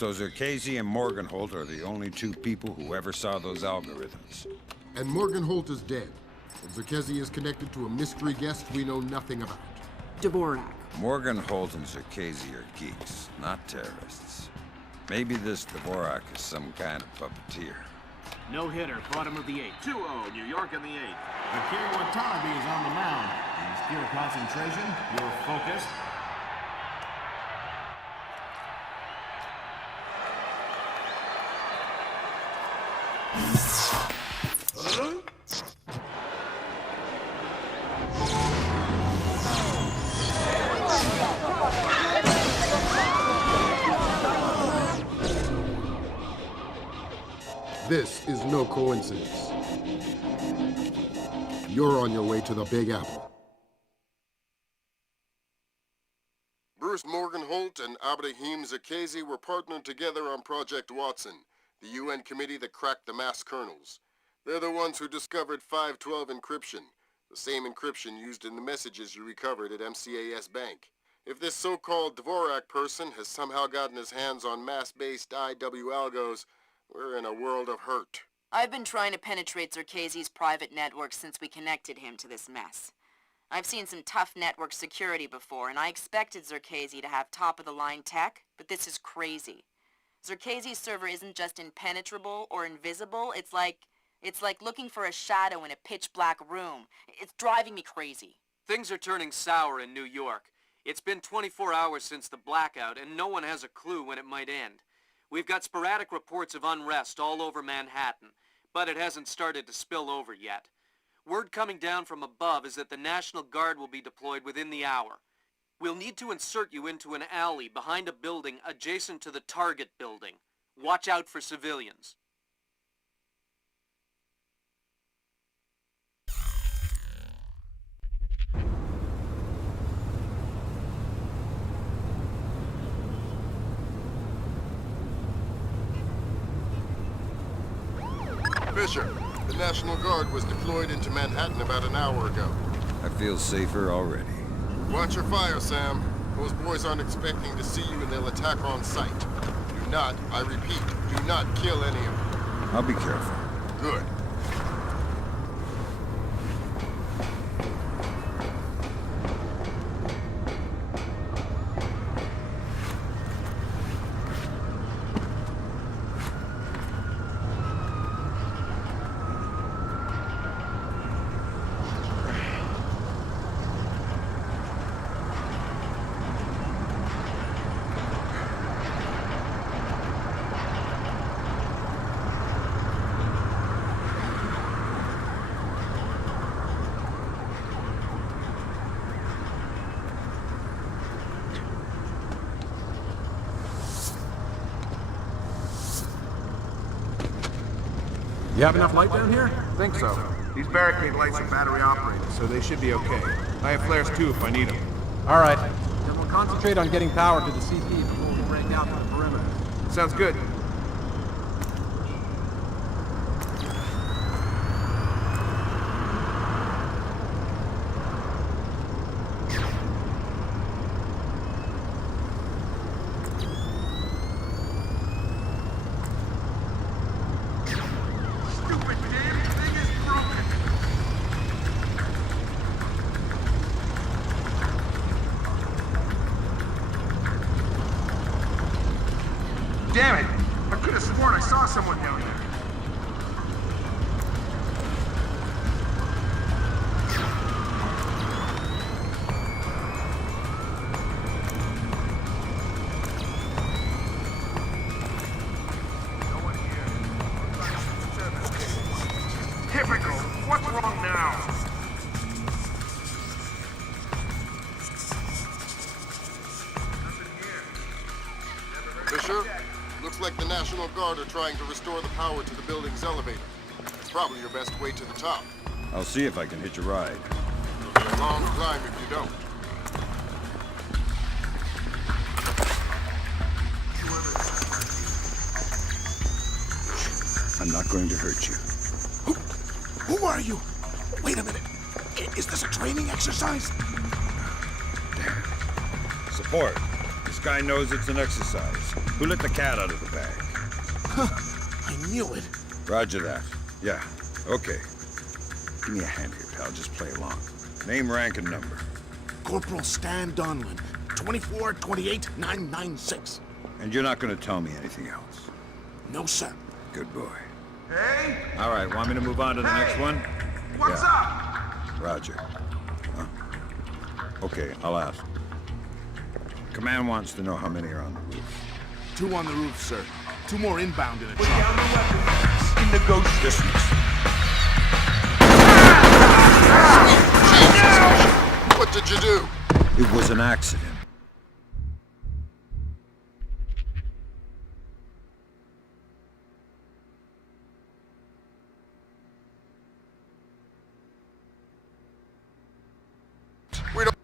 So Zerkesi and Morgenholt are the only two people who ever saw those algorithms. And Morgenholt is dead. And Zerkesi is connected to a mystery guest we know nothing about. Dvorak. Morgenholt and Zerkesi are geeks, not terrorists. Maybe this Dvorak is some kind of puppeteer. No hitter, bottom of the 8th. 2-0, New York in the 8th. Akira Watanabe is on the mound. He's pure concentration, pure focus. This is no coincidence. You're on your way to the Big Apple. Bruce Morgenholt and Abraham Zerkesi were partnered together on Project Watson, the UN committee that cracked the mass kernels. They're the ones who discovered 512 encryption, the same encryption used in the messages you recovered at MCAS Bank. If this so-called Dvorak person has somehow gotten his hands on mass-based IW algos, we're in a world of hurt. I've been trying to penetrate Zerkesi's private network since we connected him to this mess. I've seen some tough network security before, and I expected Zerkesi to have top-of-the-line tech, but this is crazy. Zerkesi's server isn't just impenetrable or invisible, it's like looking for a shadow in a pitch-black room. It's driving me crazy. Things are turning sour in New York. It's been 24 hours since the blackout, and no one has a clue when it might end. We've got sporadic reports of unrest all over Manhattan, but it hasn't started to spill over yet. Word coming down from above is that the National Guard will be deployed within the hour. We'll need to insert you into an alley behind a building adjacent to the target building. Watch out for civilians. Fisher, the National Guard was deployed into Manhattan about an hour ago. I feel safer already. Watch your fire, Sam. Those boys aren't expecting to see you and they'll attack on sight. Do not, I repeat, do not kill any of them. I'll be careful. Good. You have enough light down here? Think so. These barricade lights are battery operated, so they should be okay. I have flares too if I need them. All right. Then we'll concentrate on getting power to the CP before we break out to the perimeter. Sounds good. Damn it! I could have sworn I saw someone down there. No one here. Typical. What's wrong now? Fisher? Looks like the National Guard are trying to restore the power to the building's elevator. It's probably your best way to the top. I'll see if I can hitch a ride. It'll be a long climb if you don't. I'm not going to hurt you. Who are you? Wait a minute. Is this a training exercise? Damn. Support. This guy knows it's an exercise. Who let the cat out of the bag? I knew it. Roger that. Yeah, okay. Give me a hand here, pal. Just play along. Name, rank, and number. Corporal Stan Donlin, 24-28-996. And you're not gonna tell me anything else? No, sir. Good boy. Hey? All right, want me to move on to the next one? What's up? Roger. Huh? Okay, I'll ask. Command wants to know how many are on the roof. 2 on the roof, sir. 2 more inbound in a Put truck. down the weapons. In the ghost Distance. What did you do? It was an accident. We don't...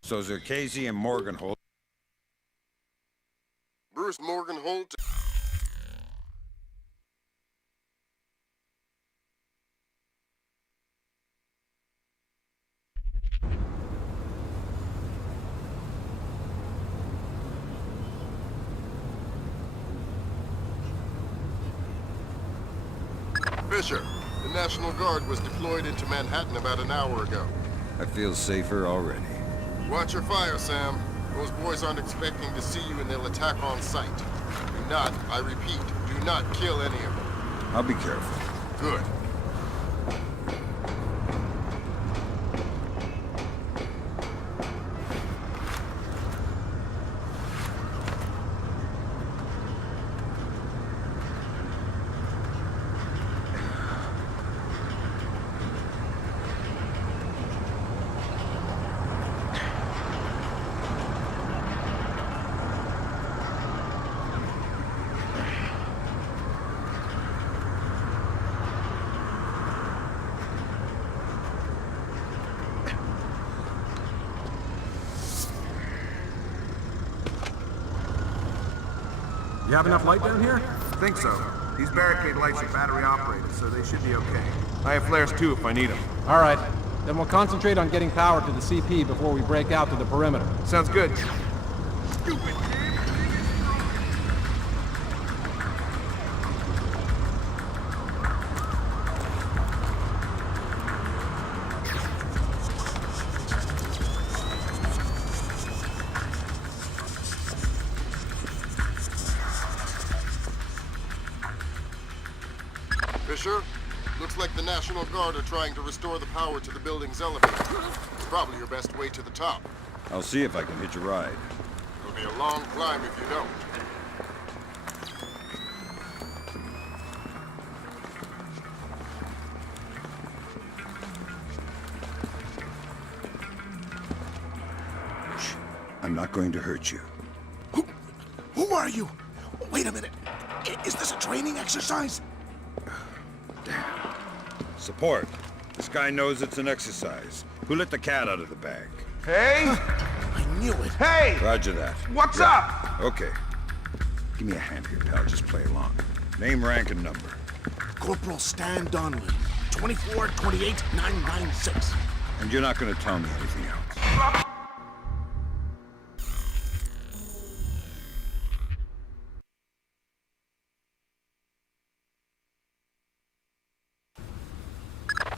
So Zerkasi and Morgenholt. Bruce Morgenholt... Fisher, the National Guard was deployed into Manhattan about an hour ago. I feel safer already. Watch your fire, Sam. Those boys aren't expecting to see you and they'll attack on sight. Do not, I repeat, do not kill any of them. I'll be careful. Good. You have enough light down here? Think so. These barricade lights are battery operated, so they should be okay. I have flares too if I need them. All right. Then we'll concentrate on getting power to the CP before we break out to the perimeter. Sounds good. Fisher, looks like the National Guard are trying to restore the power to the building's elevator. It's probably your best way to the top. I'll see if I can hitch a ride. It'll be a long climb if you don't. Shh. I'm not going to hurt you. Who are you? Wait a minute. Is this a training exercise? Damn. Support. This guy knows it's an exercise. Who let the cat out of the bag? Hey? I knew it. Hey! Roger that. What's Yeah. up? Okay. Give me a hand here, pal. Just play along. Name, rank, and number. Corporal Stan Donlin, 24-28-996. And you're not going to tell me anything else.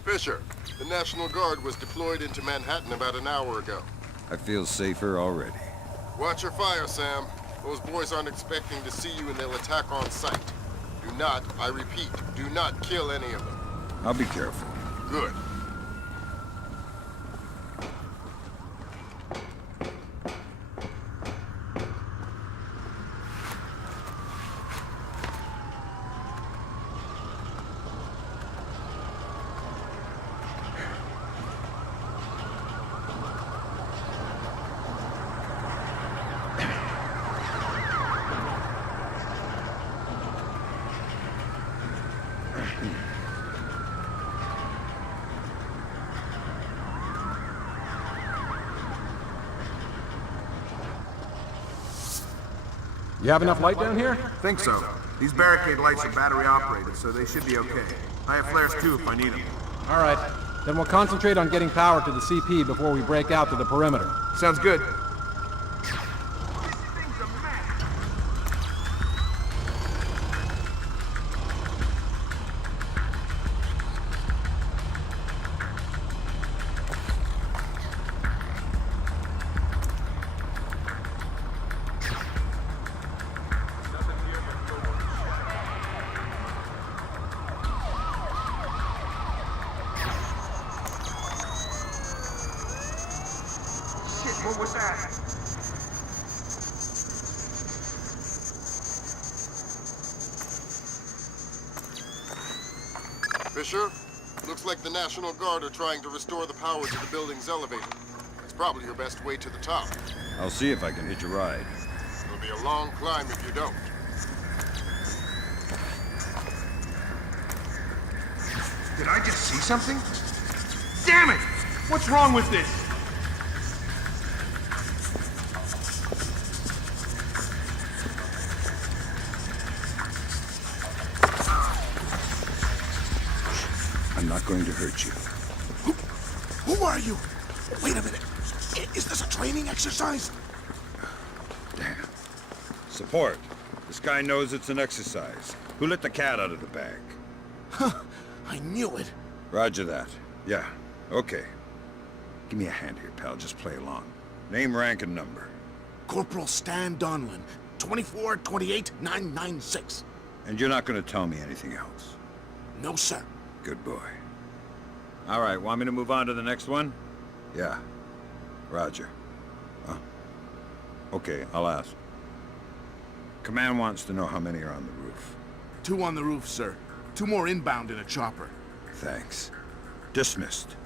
Fisher, the National Guard was deployed into Manhattan about an hour ago. I feel safer already. Watch your fire, Sam. Those boys aren't expecting to see you and they'll attack on sight. Do not, I repeat, do not kill any of them. I'll be careful. Good. You have enough light down here? Think so. These barricade lights are battery operated, so they should be okay. I have flares too if I need them. All right. Then we'll concentrate on getting power to the CP before we break out to the perimeter. Sounds good. What was that? Fisher, looks like the National Guard are trying to restore the power to the building's elevator. It's probably your best way to the top. I'll see if I can hitch a ride. It'll be a long climb if you don't. Did I just see something? Damn it! What's wrong with this? I'm not going to hurt you. Who are you? Wait a minute. Is this a training exercise? Damn. Support. This guy knows it's an exercise. Who let the cat out of the bag? Huh. I knew it. Roger that. Yeah. Okay. Give me a hand here, pal. Just play along. Name, rank, and number. Corporal Stan Donlin, 24-28-996. And you're not going to tell me anything else? No, sir. Good boy. All right, want me to move on to the next one? Yeah. Roger. Huh? Okay, I'll ask. Command wants to know how many are on the roof. 2 on the roof, sir. 2 more inbound in a chopper. Thanks. Dismissed.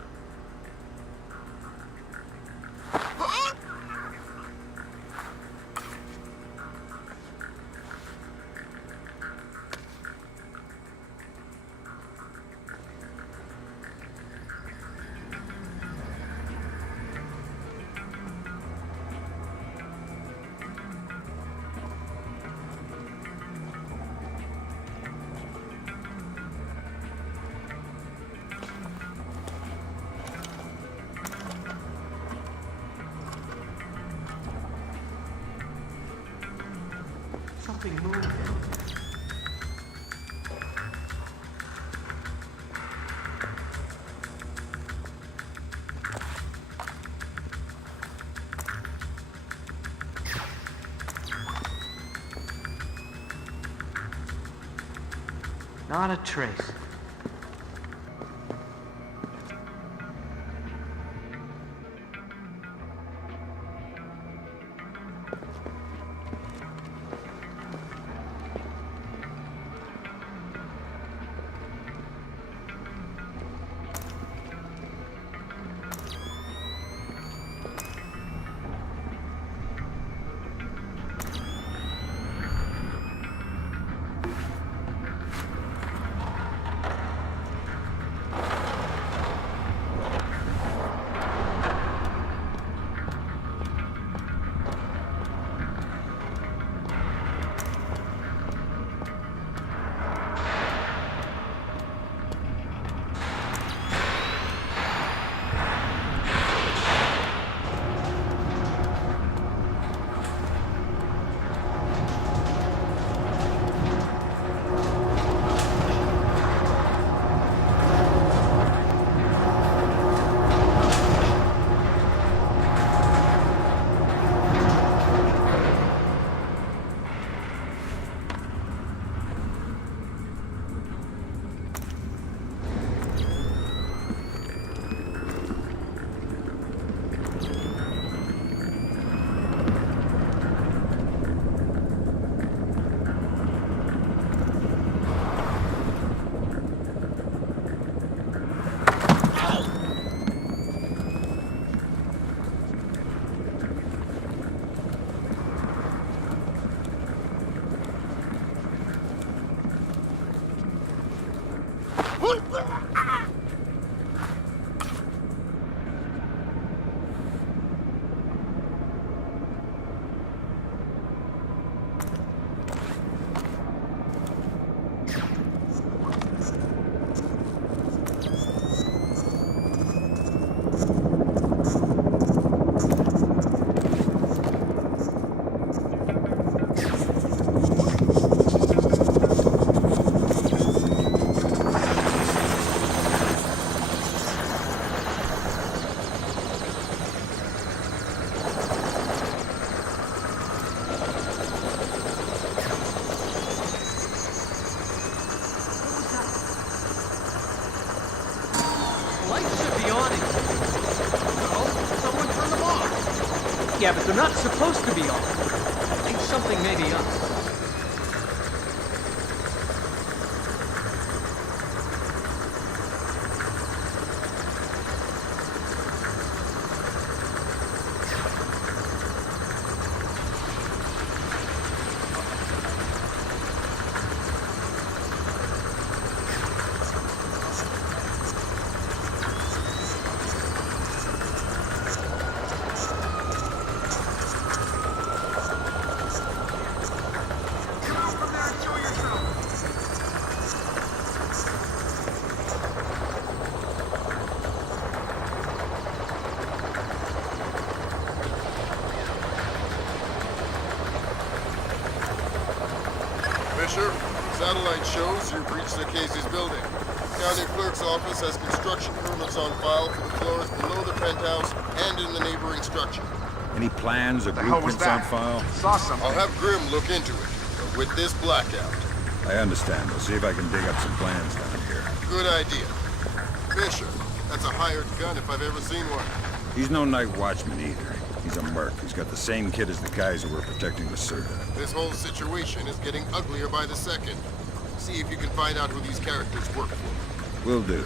Something moved. Not a trace. Yeah, but they're not supposed to be on. I think something may be up. Fisher, satellite shows you've reached the Casey's building. County Clerk's office has construction permits on file for the floors below the penthouse and in the neighboring structure. Any plans or The hell was blueprints on that? file? Saw something. I'll have Grim look into it, but with this blackout. I understand. I'll see if I can dig up some plans down here. Good idea. Fisher, that's a hired gun if I've ever seen one. He's no night watchman either. He's a merc. He's got the same kit as the guys who were protecting the Serta. This whole situation is getting uglier by the second. See if you can find out who these characters work for. Will do.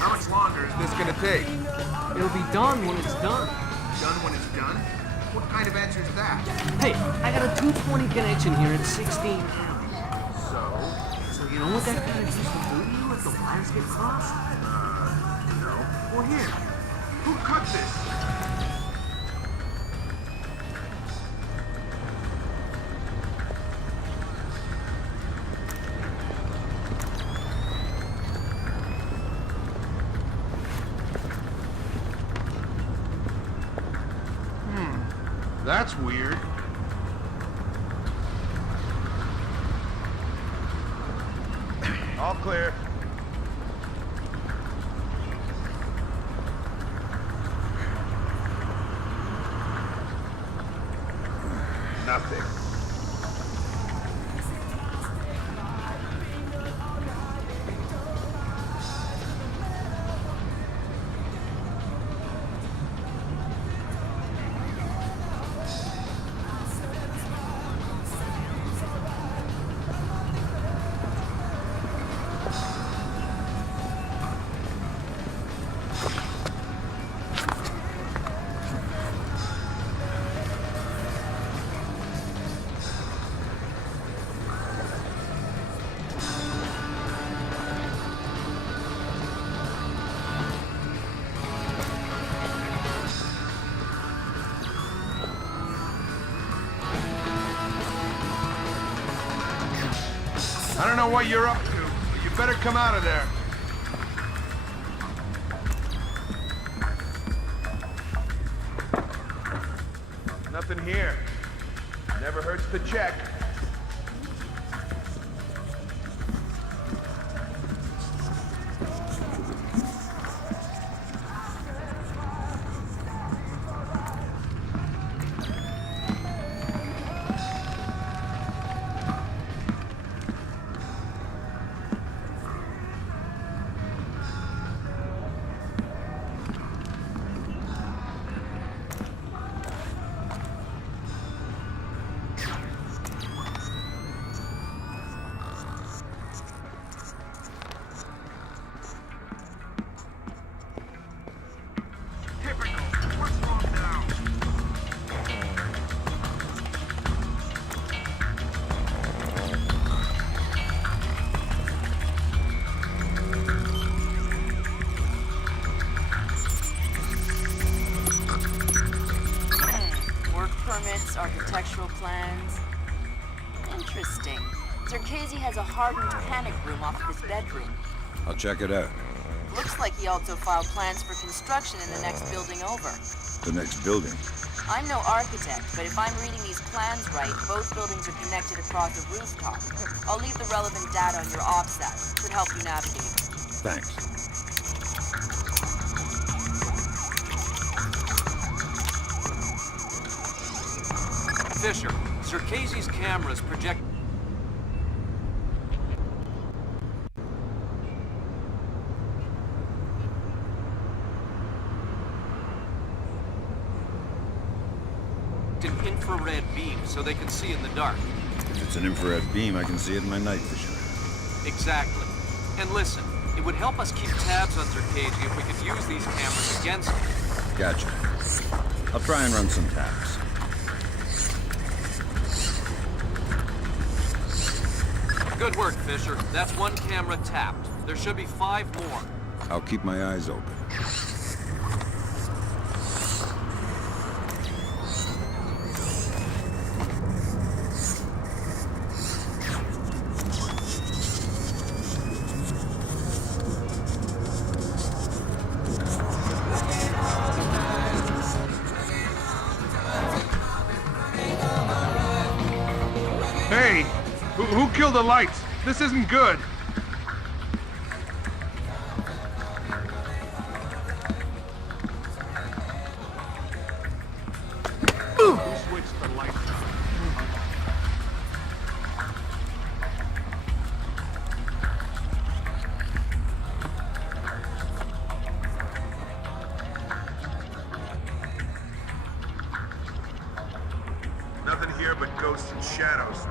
How much longer is this gonna take? It'll be done when it's done. Done when it's done? What kind of answer is that? Hey, I got a 220 connection here at 16 counties. So you know what that guy used to do to you if the wires get crossed? No. Well, here. Who cut this? That's weird. All clear. Nothing. I don't know what you're up to, but you better come out of there. Nothing here. Never hurts to check. architectural plans. Interesting. Zerkezi has a hardened panic room off of his bedroom. I'll check it out. Looks like he also filed plans for construction in the next building over. The next building? I'm no architect, but if I'm reading these plans right, both buildings are connected across a rooftop. I'll leave the relevant data on your OPSAT. Should help you navigate. Thanks. Fisher, Zerkezi's cameras project... an infrared beam so they can see in the dark. If it's an infrared beam, I can see it in my night vision. Exactly. And listen, it would help us keep tabs on Zerkezi if we could use these cameras against him. Gotcha. I'll try and run some taps. Good work, Fisher. That's one camera tapped. There should be 5 more. I'll keep my eyes open. Hey! Who killed the lights? This isn't good! Who switched the lights on? Nothing here but ghosts and shadows.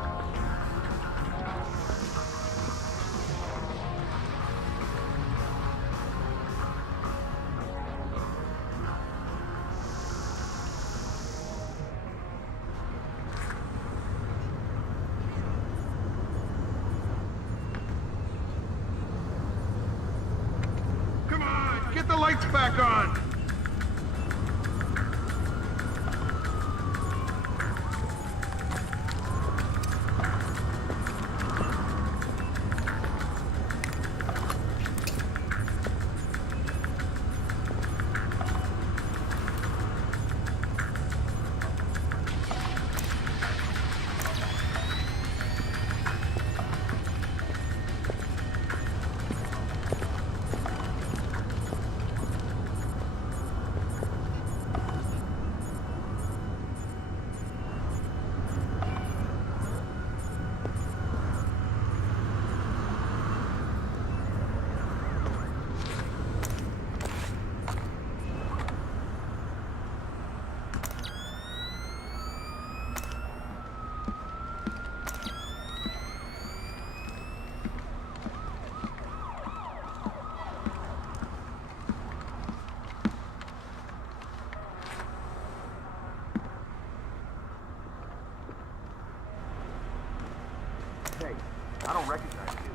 Come on, get the lights back on! Hey, I don't recognize you.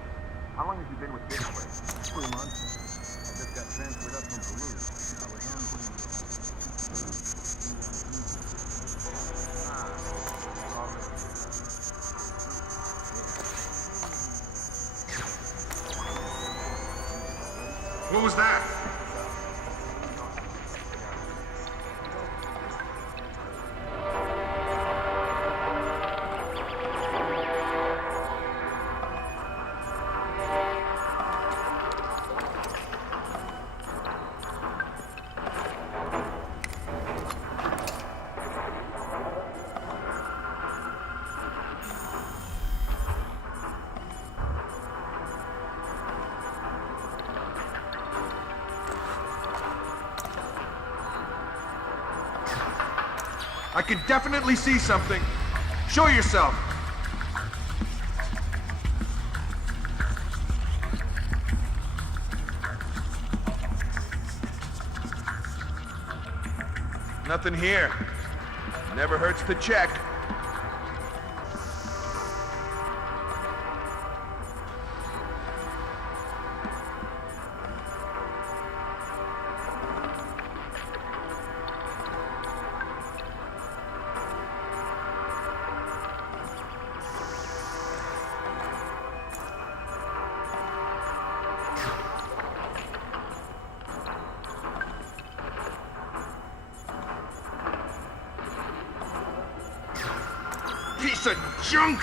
How long have you been with this place? 3 months. I just got transferred up from Peru. I was on What was that? I can definitely see something. Show yourself. Nothing here. Never hurts to check. piece of junk!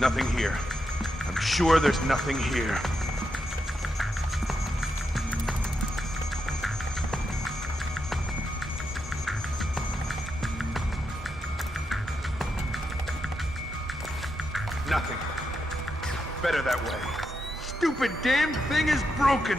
Nothing here. I'm sure there's nothing here. Nothing. Better that way. Stupid damn thing is broken!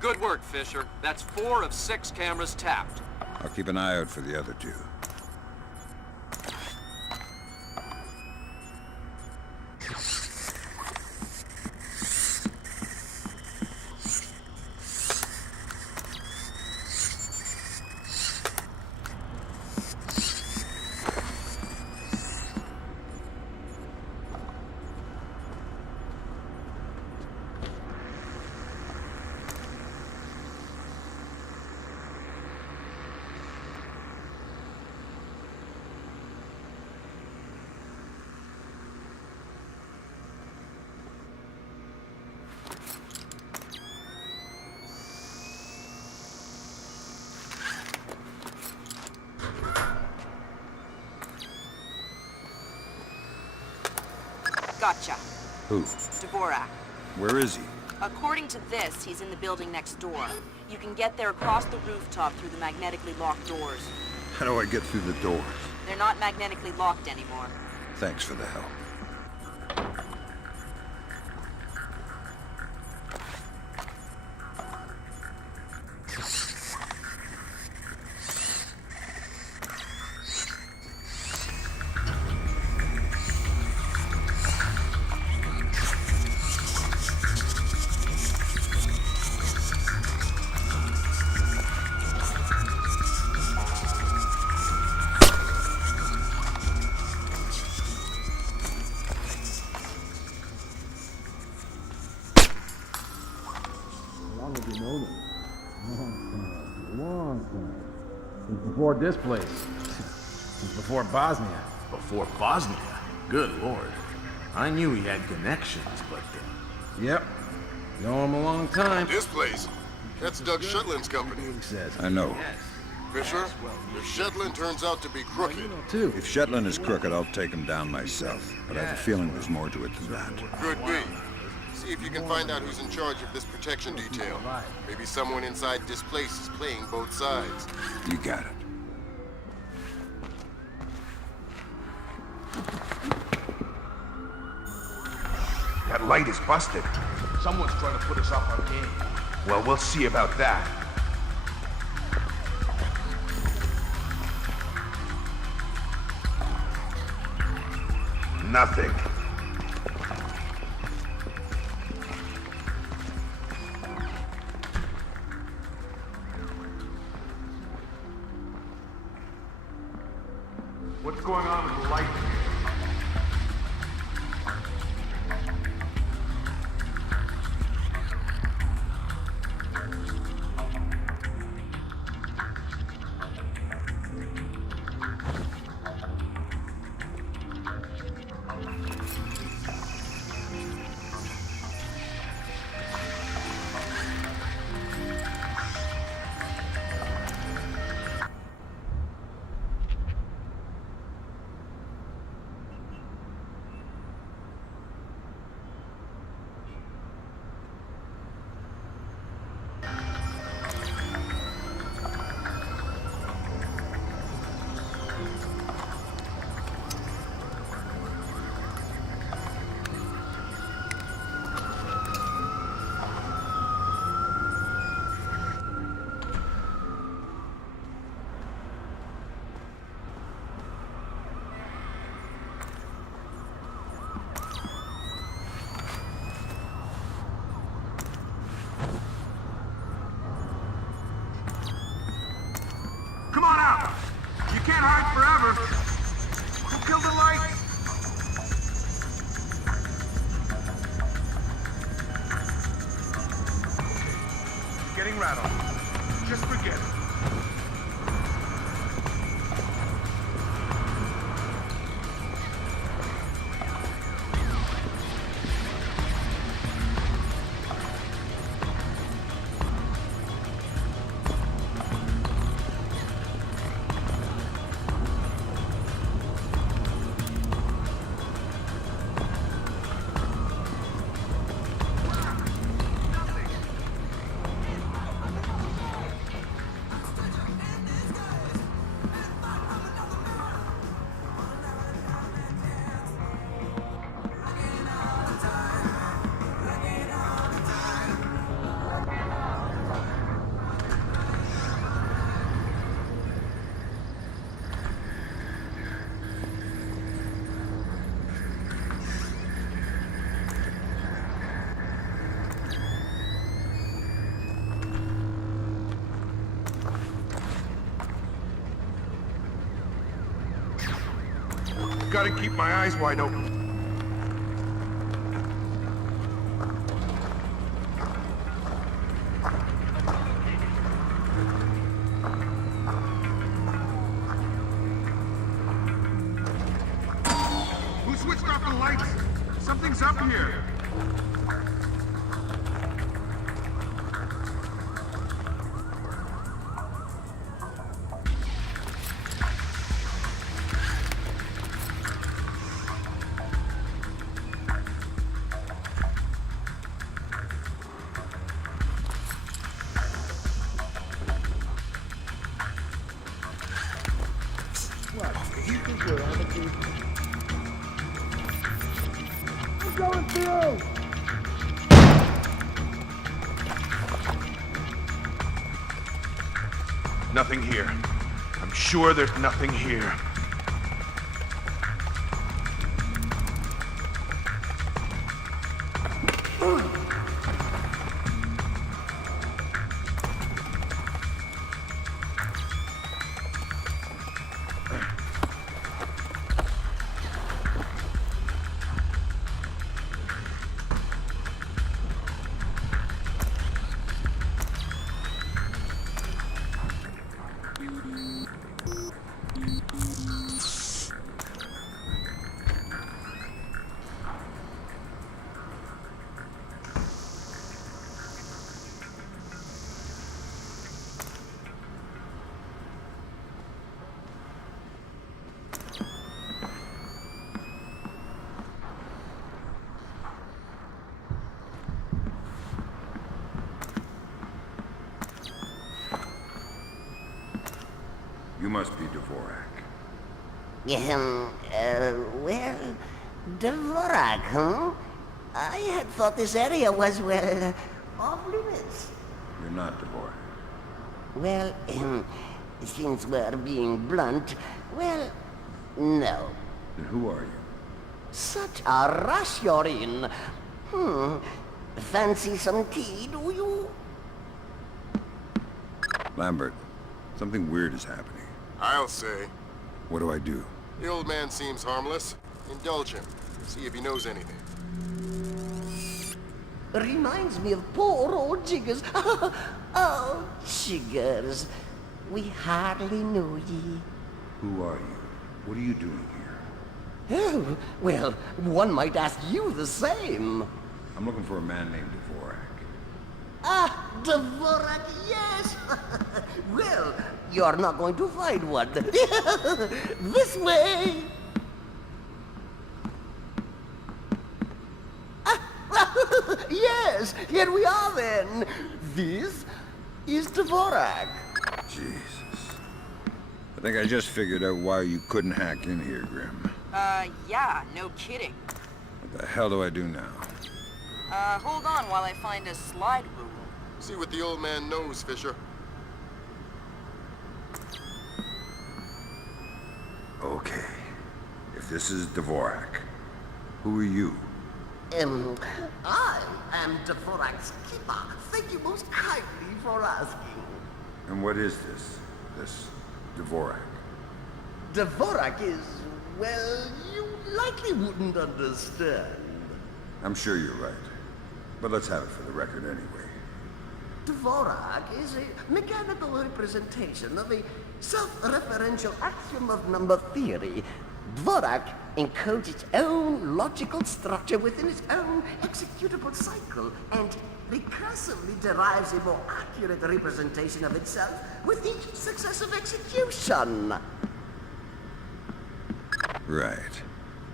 Good work, Fisher. That's 4 of 6 cameras tapped. I'll keep an eye out for the other 2. Gotcha. Who? Dvorak. Where is he? According to this, he's in the building next door. You can get there across the rooftop through the magnetically locked doors. How do I get through the doors? They're not magnetically locked anymore. Thanks for the help. Before this place. Before Bosnia. Before Bosnia? Good lord. I knew he had connections, but... Yep. Know him a long time. This place? That's Doug Shetland's company. He says. I know. Fisher, if Shetland turns out to be crooked... Too. If Shetland is crooked, I'll take him down myself. But I have a feeling there's more to it than that. Could be. See if you can find out who's in charge of this protection detail. Maybe someone inside this place is playing both sides. You got it. That light is busted. Someone's trying to put us off our game. Well, we'll see about that. Nothing. What's going on with the light? forever. Who killed the lights? Getting rattled. Just forget it. Gotta keep my eyes wide open. Who switched off the lights? Something's up here. Nothing here. I'm sure there's nothing here. You must be Dvorak. Well, Dvorak, huh? I had thought this area was, well, off limits. You're not Dvorak. Well, since we're being blunt, well, no. Then who are you? Such a rush you're in. Fancy some tea, do you? Lambert, something weird is happening. I'll say. What do I do? The old man seems harmless. Indulge him. See if he knows anything. Reminds me of poor old Jiggers. Oh, Jiggers. We hardly knew ye. Who are you? What are you doing here? Oh, well, one might ask you the same. I'm looking for a man named Dvorak. Ah, Dvorak, yes! Well, you're not going to find one. This way! Yes, here we are then. This is Dvorak. Jesus. I think I just figured out why you couldn't hack in here, Grim. Yeah, no kidding. What the hell do I do now? Hold on while I find a slide rule. See what the old man knows, Fisher. Okay. If this is Dvorak, who are you? I am Dvorak's keeper. Thank you most kindly for asking. And what is this Dvorak? Dvorak is, well, you likely wouldn't understand. I'm sure you're right. But let's have it for the record anyway. Dvorak is a mechanical representation of a self-referential axiom of number theory. Dvorak encodes its own logical structure within its own executable cycle, and recursively derives a more accurate representation of itself with each successive execution. Right.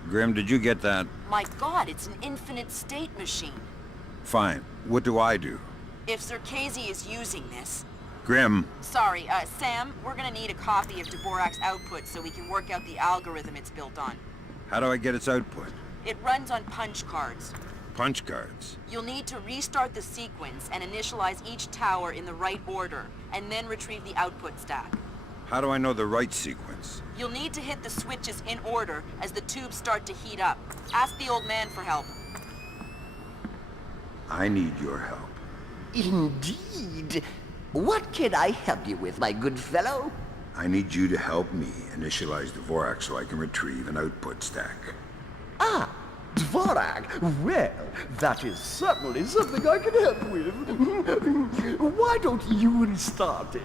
Grim, did you get that? My god, it's an infinite state machine. Fine. What do I do? If Zerkazy is using this... Grim. Sorry, Sam, we're gonna need a copy of Dvorak's output so we can work out the algorithm it's built on. How do I get its output? It runs on punch cards. Punch cards? You'll need to restart the sequence and initialize each tower in the right order, and then retrieve the output stack. How do I know the right sequence? You'll need to hit the switches in order as the tubes start to heat up. Ask the old man for help. I need your help. Indeed. What can I help you with, my good fellow? I need you to help me initialize Dvorak so I can retrieve an output stack. Ah, Dvorak. Well, that is certainly something I can help with. Why don't you restart it?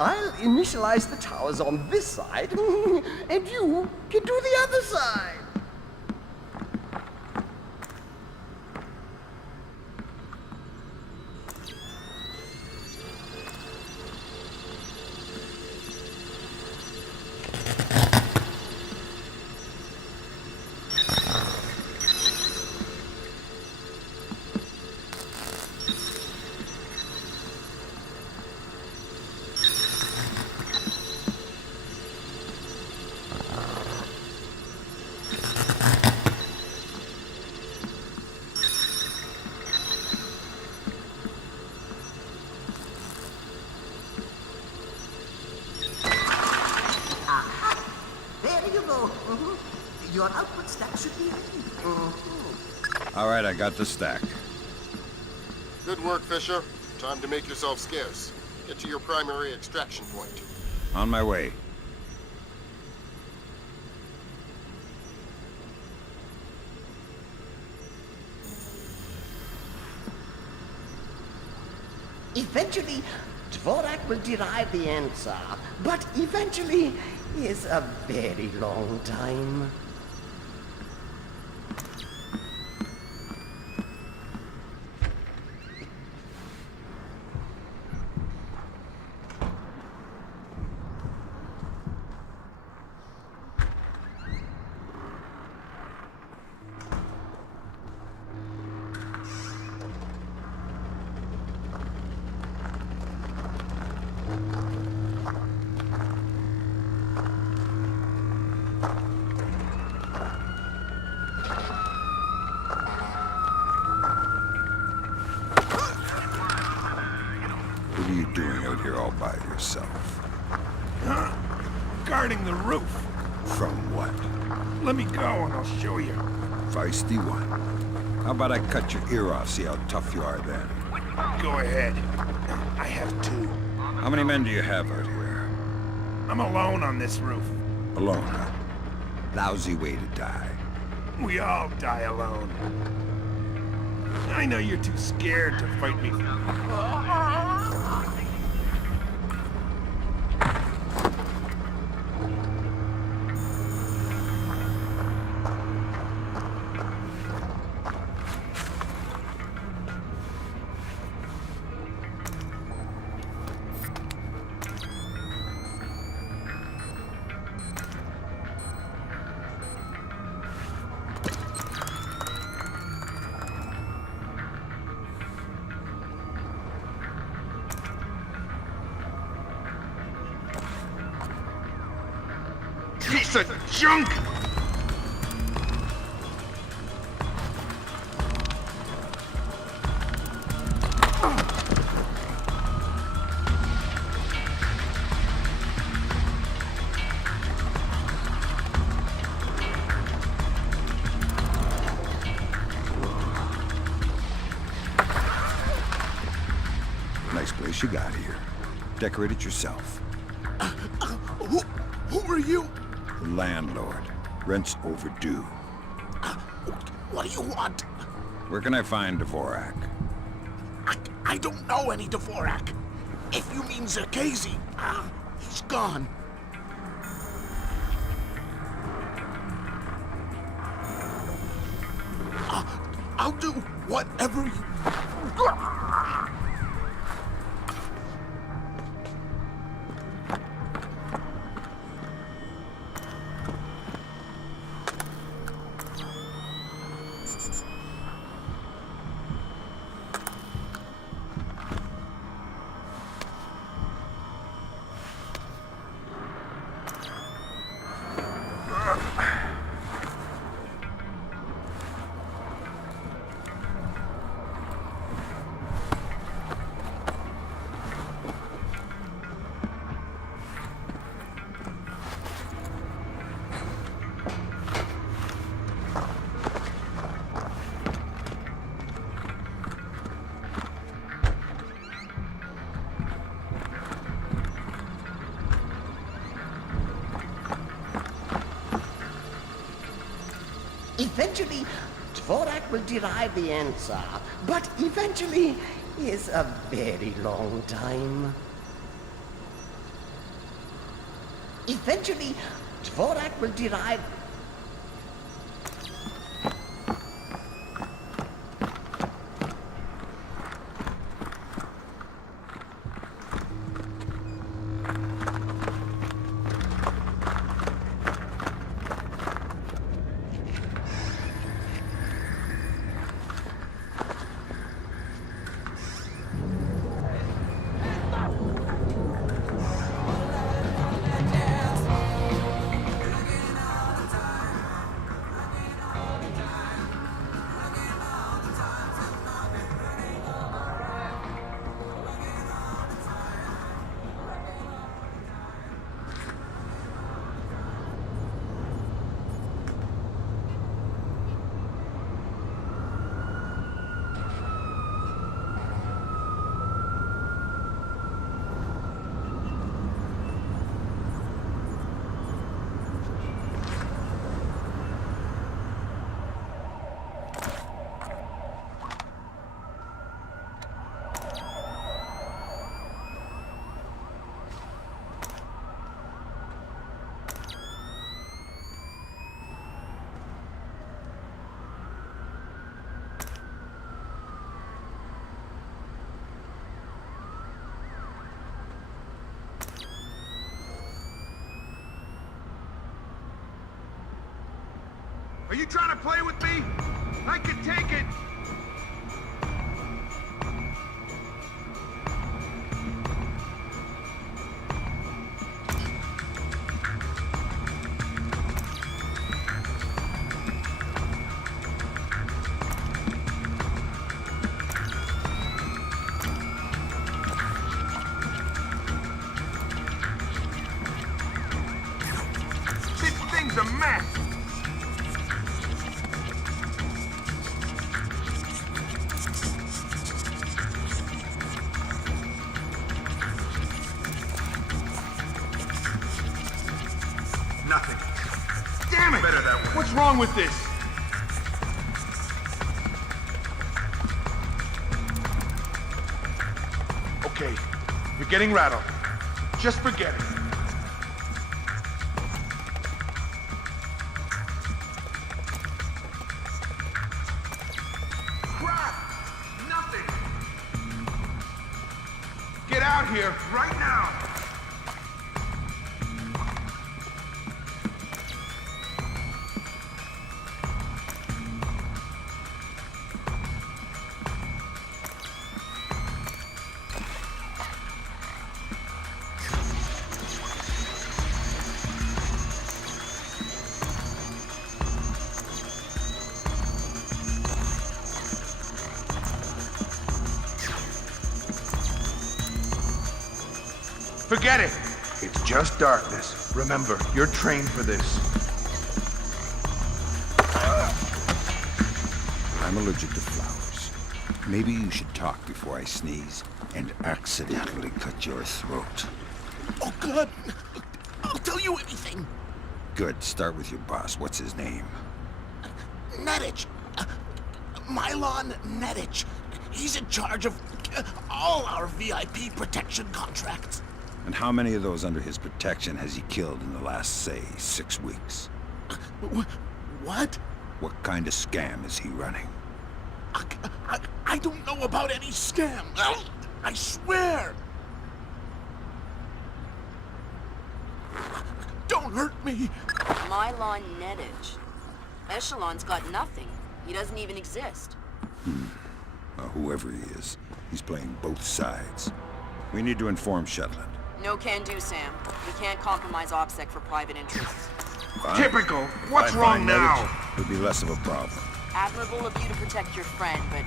I'll initialize the towers on this side, and you can do the other side. Your output stack should be ready. All right, I got the stack. Good work, Fisher. Time to make yourself scarce. Get to your primary extraction point. On my way. Eventually, Dvorak will derive the answer, but eventually is a very long time. What are you doing out here all by yourself? Huh? Guarding the roof. From what? Let me go and I'll show you. Feisty one. How about I cut your ear off, see how tough you are then? Go ahead. I have two. How many men do you have out here? I'm alone on this roof. Alone, huh? Lousy way to die. We all die alone. I know you're too scared to fight me. Piece of junk! Nice place you got here. Decorate it yourself. Who are you? The landlord. Rent's overdue. What do you want? Where can I find Dvorak? I don't know any Dvorak. If you mean Zerkazy, he's gone. I'll do whatever you... Eventually, Dvorak will derive the answer, but eventually is a very long time. Eventually, Dvorak will derive... Are you trying to play with me? I can take it! This thing's a mess! Nothing. Damn it! Better that way. What's wrong with this? Okay, you're getting rattled. Just forget it. Crap! Nothing! Get out here right now! Forget it! It's just darkness. Remember, you're trained for this. I'm allergic to flowers. Maybe you should talk before I sneeze and accidentally cut your throat. Oh, God! I'll tell you anything! Good. Start with your boss. What's his name? Nedich. Mylon Nedich. He's in charge of all our VIP protection contracts. And how many of those under his protection has he killed in the last, say, 6 weeks? What? What kind of scam is he running? I don't know about any scam. I swear. Don't hurt me. Mylon Nedich. Echelon's got nothing. He doesn't even exist. Whoever he is, he's playing both sides. We need to inform Shetland. No can do, Sam. We can't compromise OPSEC for private interests. Fine. Typical. What's If I wrong find now? Nedich, it'll be less of a problem. Admirable of you to protect your friend, but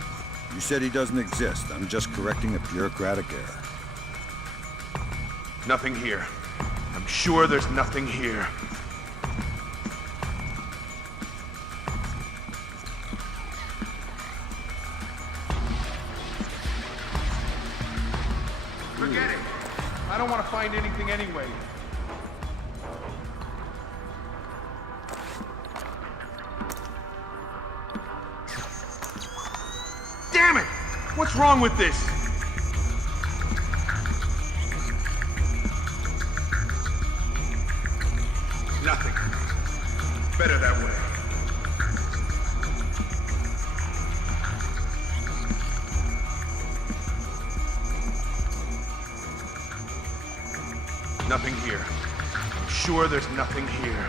You said he doesn't exist. I'm just correcting a bureaucratic error. Nothing here. I'm sure there's nothing here. Forget it. I don't want to find anything anyway. Damn it! What's wrong with this? Nothing. Better that way. Nothing here. I'm sure there's nothing here.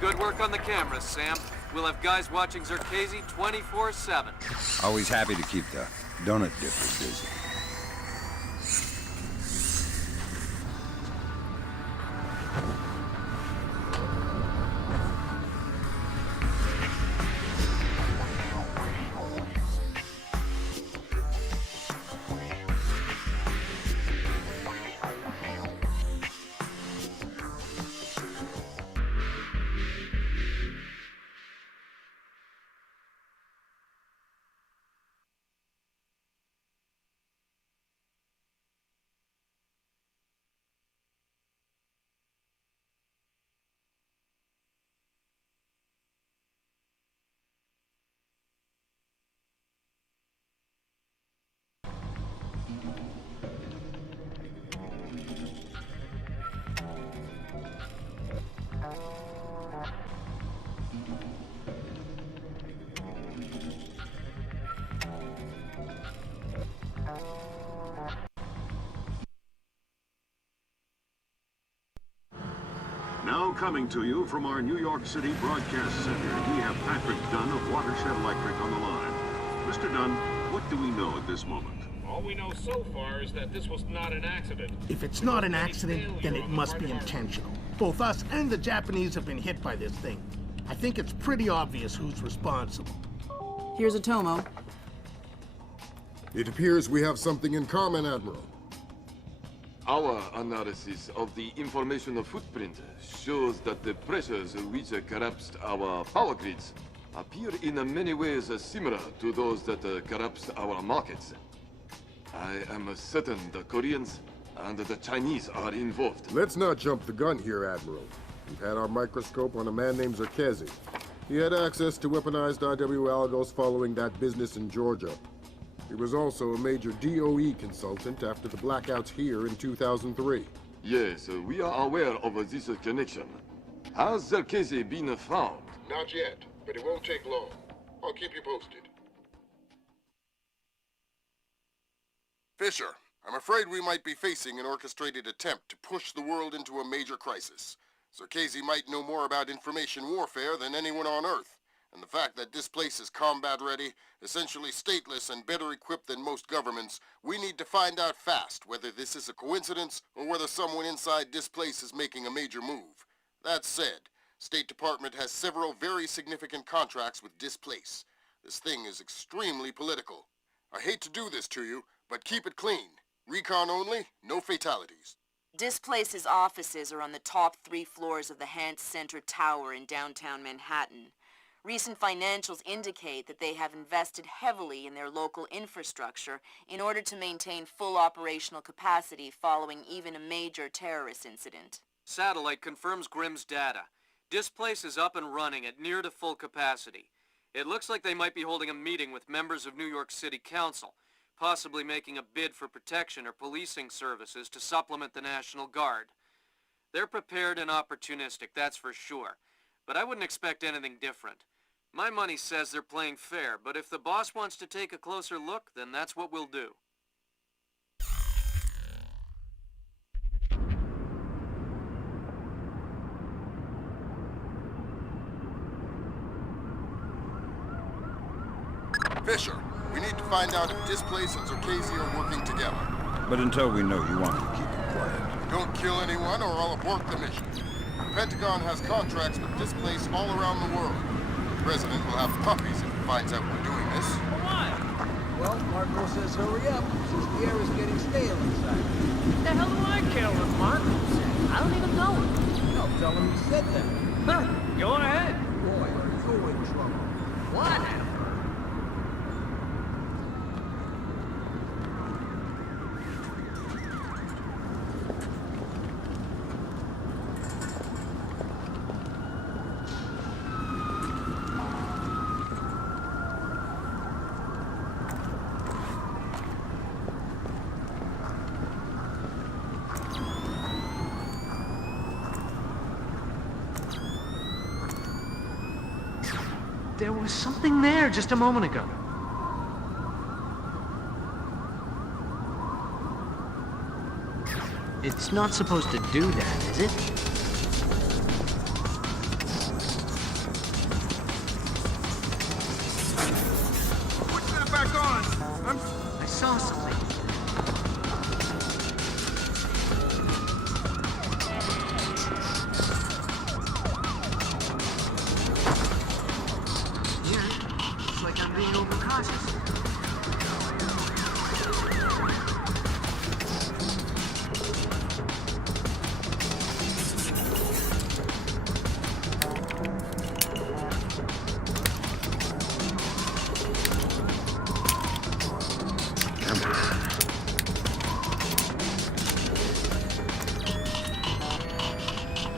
Good work on the cameras, Sam. We'll have guys watching Zerkezi 24/7. Always happy to keep the donut dipper busy. Now coming to you from our New York City broadcast center, we have Patrick Dunn of Watershed Electric on the line. Mr. Dunn, what do we know at this moment? All we know so far is that this was not an accident. If it's not an accident, then it must be intentional. Both us and the Japanese have been hit by this thing. I think it's pretty obvious who's responsible. Here's a Tomo. It appears we have something in common, Admiral. Our analysis of the information footprint shows that the pressures which collapsed our power grids appear in many ways similar to those that collapsed our markets. I am certain the Koreans and the Chinese are involved. Let's not jump the gun here, Admiral. We've had our microscope on a man named Zerkezi. He had access to weaponized IW algos following that business in Georgia. He was also a major DOE consultant after the blackouts here in 2003. Yes, we are aware of this connection. Has Zerkezi been found? Not yet, but it won't take long. I'll keep you posted. Fisher, I'm afraid we might be facing an orchestrated attempt to push the world into a major crisis. Zarkesi might know more about information warfare than anyone on Earth, and the fact that this place is combat-ready, essentially stateless and better equipped than most governments, we need to find out fast whether this is a coincidence or whether someone inside this place is making a major move. That said, State Department has several very significant contracts with this place. This thing is extremely political. I hate to do this to you, but keep it clean. Recon only, no fatalities. Displace's offices are on the top 3 floors of the Hance Center Tower in downtown Manhattan. Recent financials indicate that they have invested heavily in their local infrastructure in order to maintain full operational capacity following even a major terrorist incident. Satellite confirms Grimm's data. Displace is up and running at near to full capacity. It looks like they might be holding a meeting with members of New York City Council, possibly making a bid for protection or policing services to supplement the National Guard. They're prepared and opportunistic, that's for sure. But I wouldn't expect anything different. My money says they're playing fair, but if the boss wants to take a closer look, then that's what we'll do. Fisher, we need to find out if Displace and Zarkesi are working together. But until we know, you want me to keep it quiet. Don't kill anyone or I'll abort the mission. The Pentagon has contracts with Displace all around the world. The President will have puppies if he finds out we're doing this. Why? Well, Marco says hurry up, since the air is getting stale inside. The hell do I care what Marco said? I don't even know him. No, tell him he said that. Huh, go ahead. Boy, are you in trouble. What? There was something there just a moment ago. It's not supposed to do that, is it? Put that back on! I saw something. Being overcautious.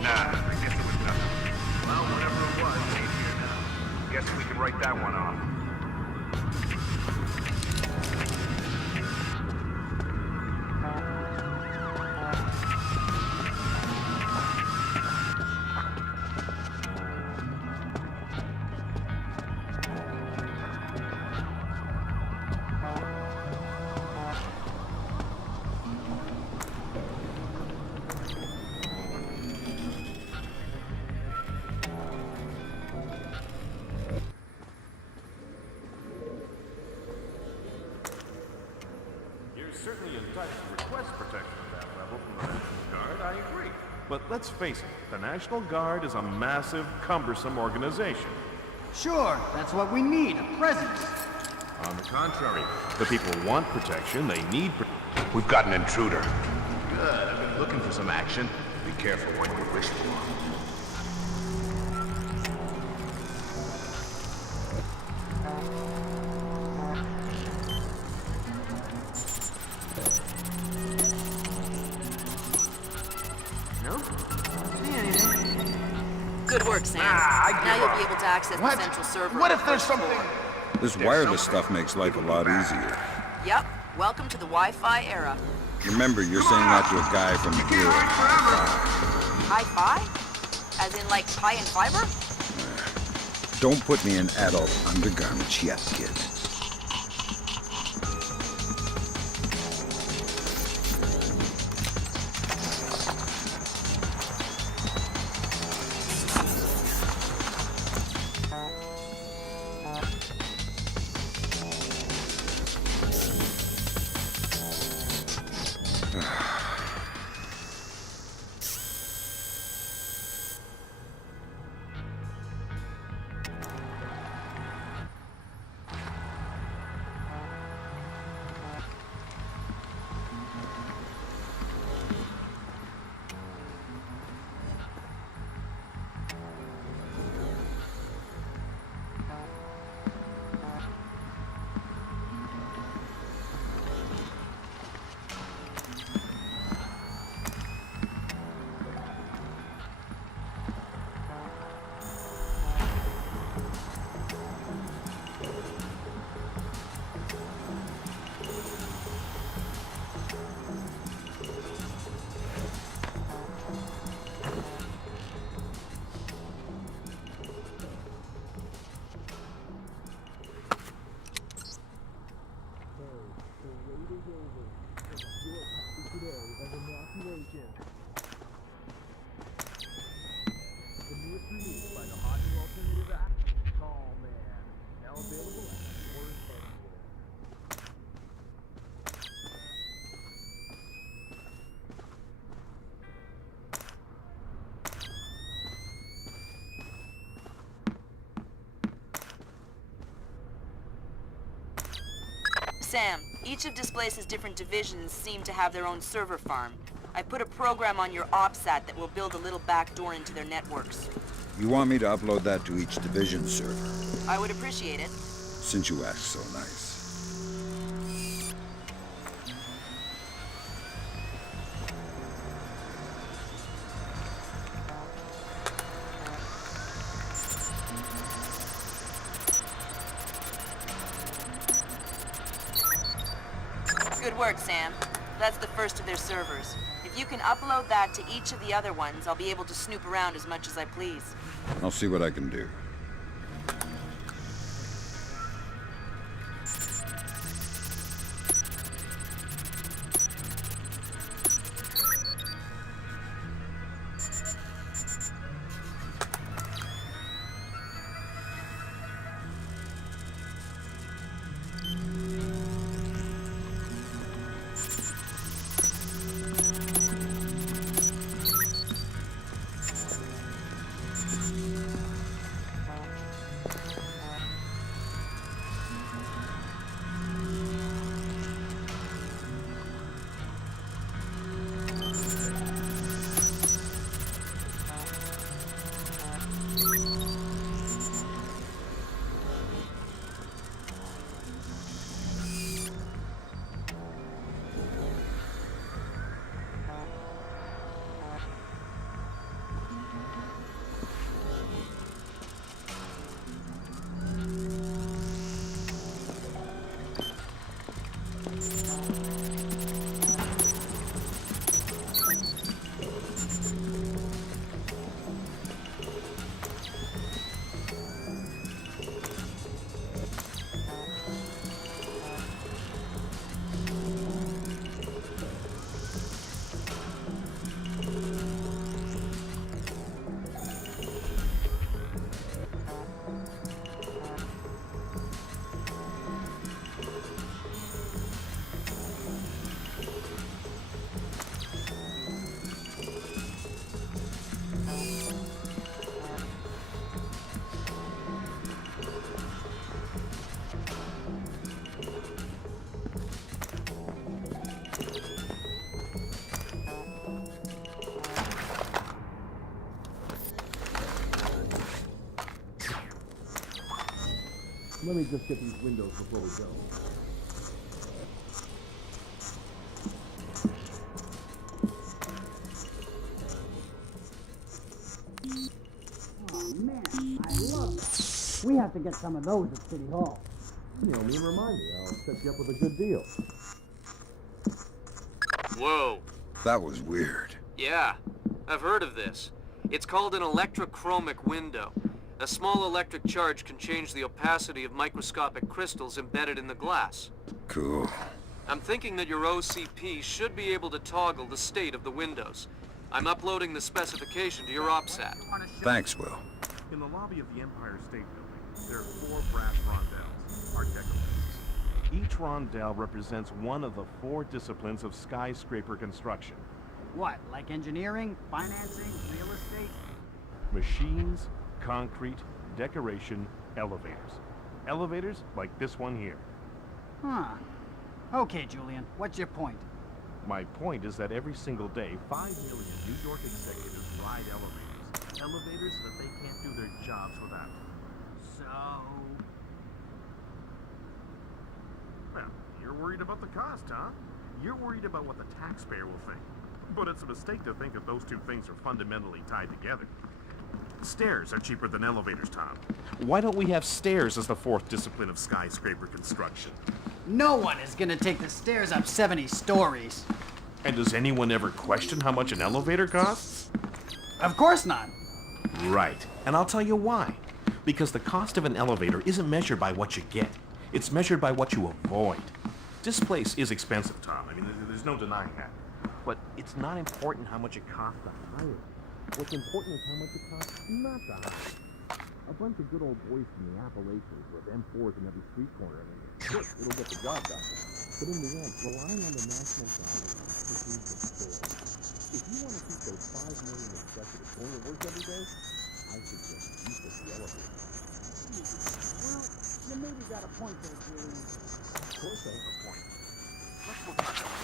Nah, I guess it was nothing. Well, whatever it was, it's here now. Guess we can write that one off. Certainly entitled to request protection at that level from the National Guard, I agree. But let's face it, the National Guard is a massive, cumbersome organization. Sure, that's what we need, a presence. On the contrary, the people want protection, they need protection. We've got an intruder. Good, I've been looking for some action. Be careful what you wish for. Good work, Sam. Now you'll be able to access the central server. What if there's something? This wireless stuff makes life a lot easier. Yep. Welcome to the Wi-Fi era. Remember, you're saying that to a guy from here. Hi-fi? As in, like, pie and fiber? Don't put me in adult undergarments yet, kid. Sam, each of Displace's different divisions seem to have their own server farm. I put a program on your OPSAT that will build a little backdoor into their networks. You want me to upload that to each division server? I would appreciate it. Since you asked so nice. Good work, Sam. That's the first of their servers. If you can upload that to each of the other ones, I'll be able to snoop around as much as I please. I'll see what I can do. Let me just get these windows before we go. Oh man, I love that. We have to get some of those at City Hall. You know me, remind me. I'll set you up with a good deal. Whoa. That was weird. Yeah, I've heard of this. It's called an electrochromic window. A small electric charge can change the opacity of microscopic crystals embedded in the glass. Cool. I'm thinking that your OCP should be able to toggle the state of the windows. I'm uploading the specification to your OPSAT. Thanks, Will. In the lobby of the Empire State Building, there are 4 brass rondelles, Art Deco pieces. Each rondelle represents one of the 4 disciplines of skyscraper construction. What, like engineering, financing, real estate? Machines, concrete, decoration, elevators. Elevators like this one here. Huh. Okay, Julian, what's your point? My point is that every single day, 5 million New York executives ride elevators. Elevators that they can't do their jobs without. So... Well, you're worried about the cost, huh? You're worried about what the taxpayer will think. But it's a mistake to think that those two things are fundamentally tied together. Stairs are cheaper than elevators, Tom. Why don't we have stairs as the 4th discipline of skyscraper construction? No one is gonna take the stairs up 70 stories. And does anyone ever question how much an elevator costs? Of course not. Right. And I'll tell you why. Because the cost of an elevator isn't measured by what you get. It's measured by what you avoid. This place is expensive, Tom. I mean, there's no denying that. But it's not important how much it costs to hire. What's important is how much it costs not to hire. A bunch of good old boys from the Appalachians with M4s in every street corner, and sure, it'll get the job done. But in the end, relying on the National Guard is the store. If you want to keep those 5 million executives going to work every day, I suggest you get the elevator. Well, you maybe got a point there, Julian. Of course I have a point. Let's move on.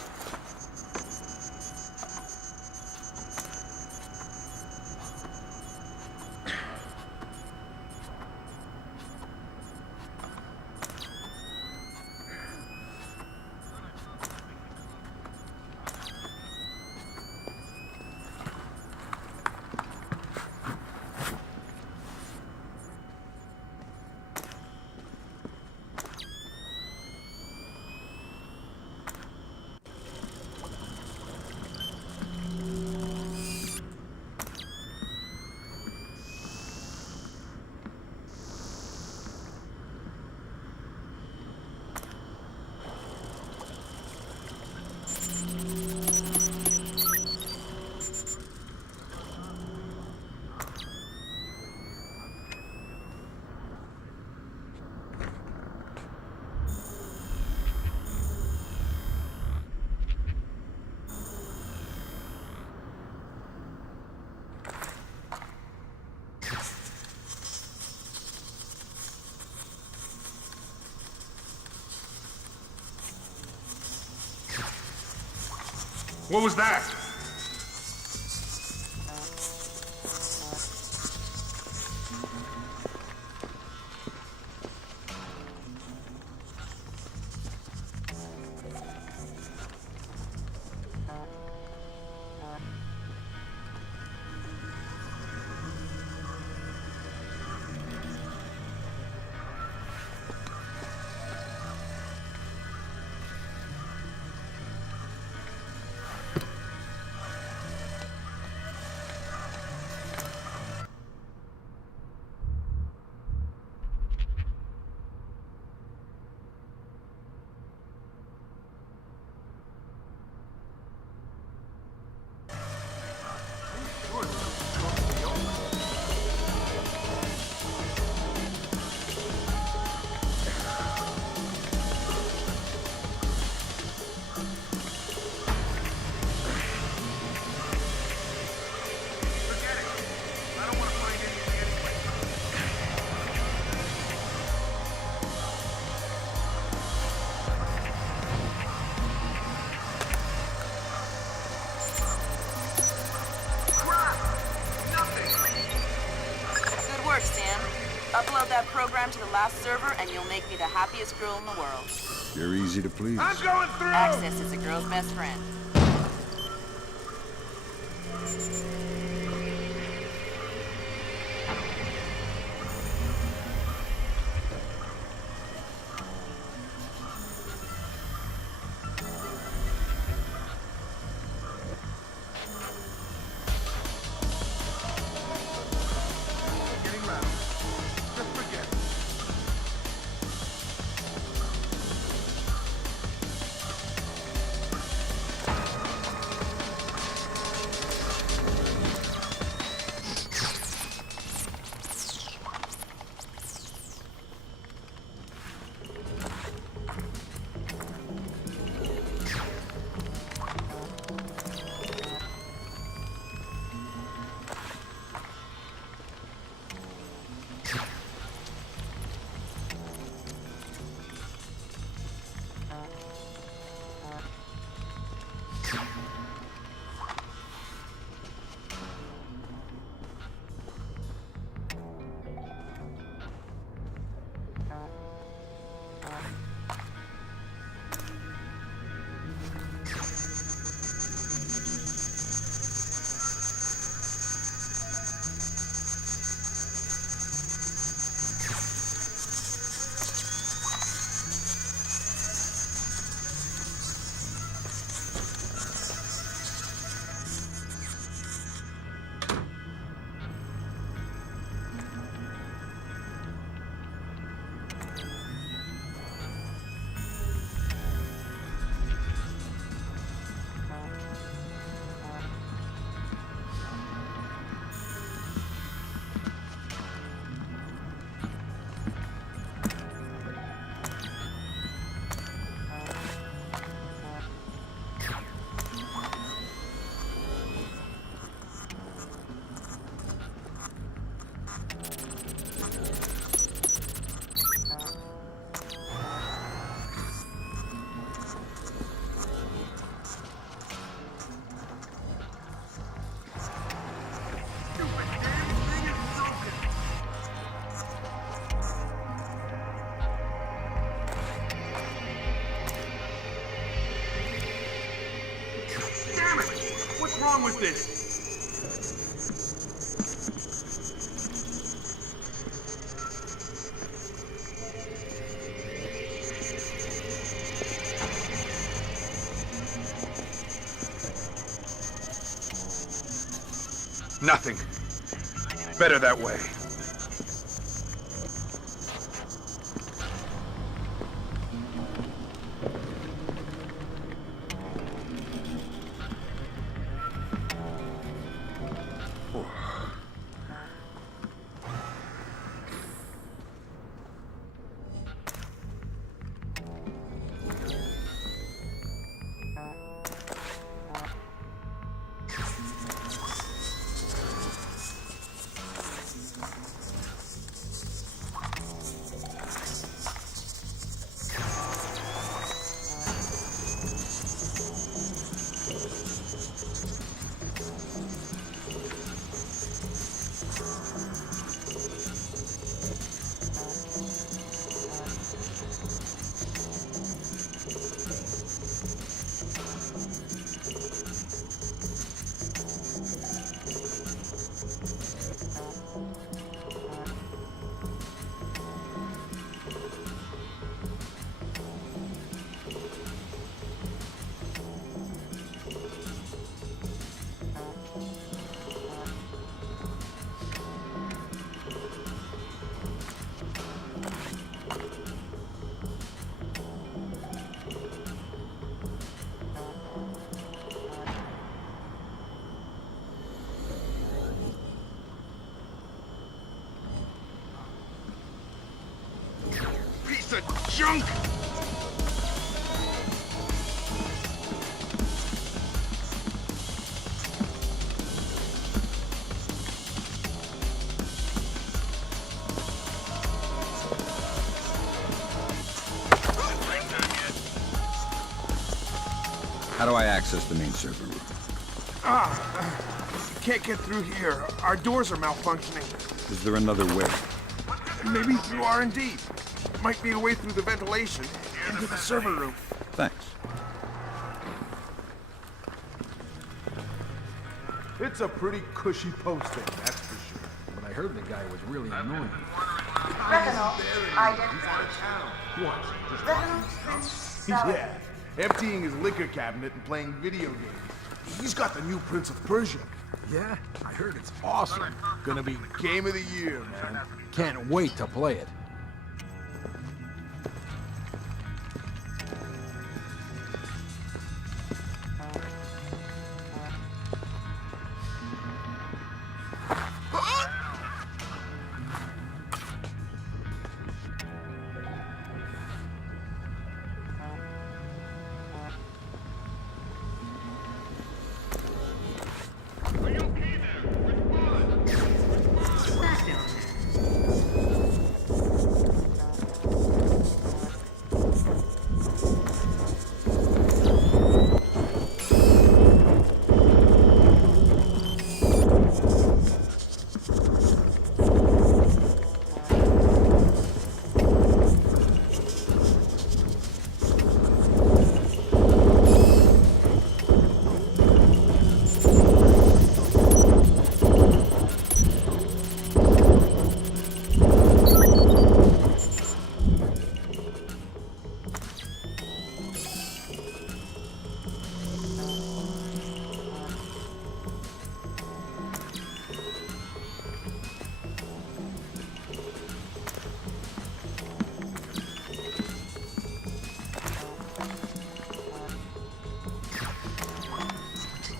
What was that? Upload that program to the last server and you'll make me the happiest girl in the world. You're easy to please. I'm going through! Access is a girl's best friend. wrong with this? Nothing. Better that way. Junk! How do I access the main server room? Can't get through here. Our doors are malfunctioning. Is there another way? Maybe through R&D. Might be a way through the ventilation into the server room. Thanks. It's a pretty cushy posting, that's for sure. But I heard the guy was really annoying. Retinal identification. What? Retinal Yeah, emptying his liquor cabinet and playing video games. He's got the new Prince of Persia. Yeah, I heard it's awesome. Gonna be game of the year, man. Can't wait to play it.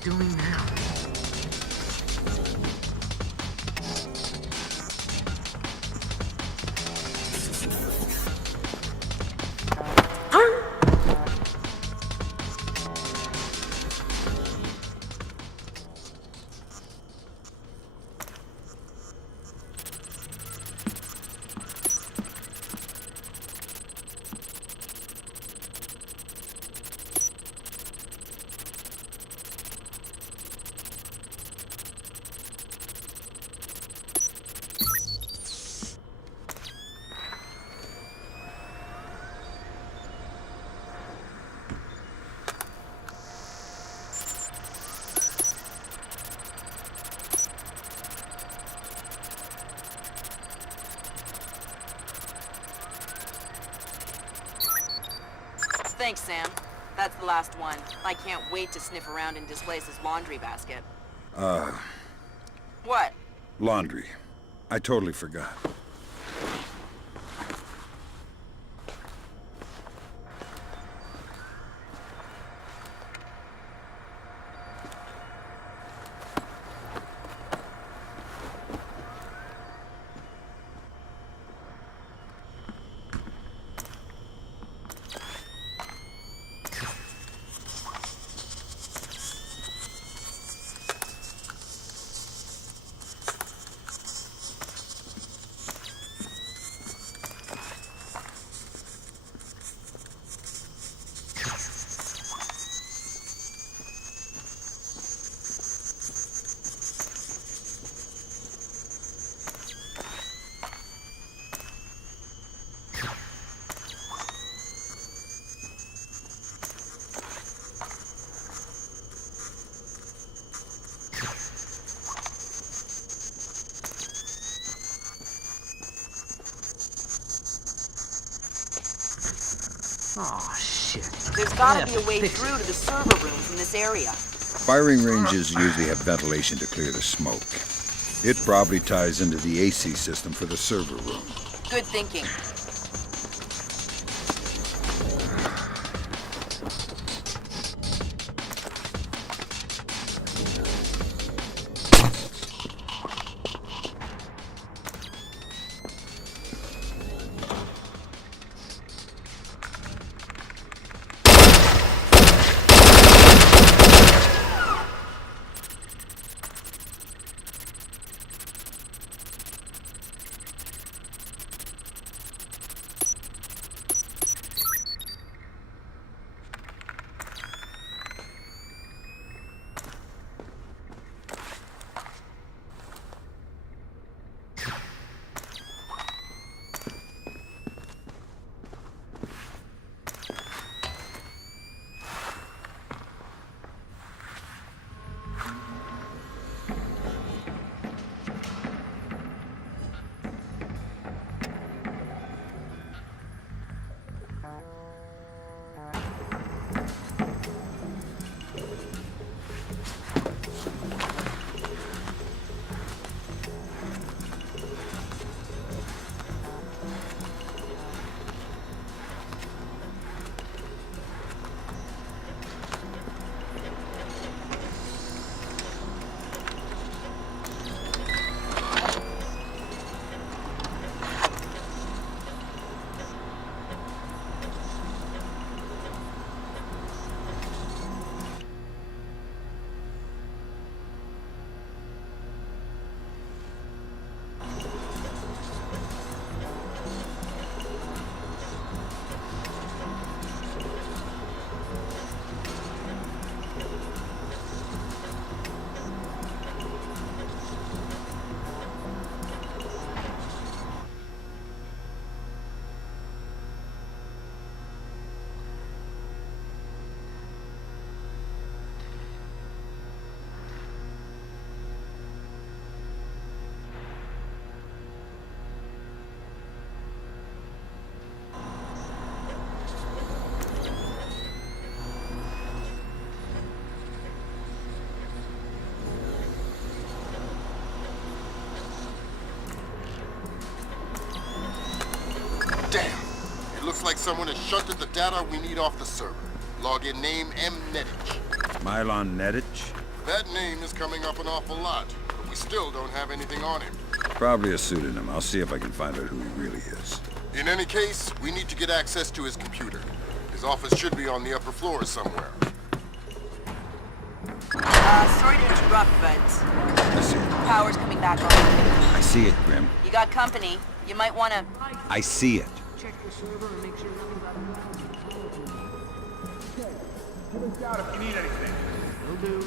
Doing now? Thanks, Sam. That's the last one. I can't wait to sniff around in Displace's laundry basket. What? Laundry. I totally forgot. Oh, shit. There's gotta be a way through to the server room from this area. Firing ranges usually have ventilation to clear the smoke. It probably ties into the AC system for the server room. Good thinking. Looks like someone has shunted the data we need off the server. Login name M. Nedich. Mylon Nedich? That name is coming up an awful lot, but we still don't have anything on him. Probably a pseudonym. I'll see if I can find out who he really is. In any case, we need to get access to his computer. His office should be on the upper floor somewhere. Sorry to interrupt, but... I see it. Power's coming back on. I see it, Grim. You got company. You might want to... I see it. Check the server and make sure nothing got around. Okay. Give us out if you need anything. Will do.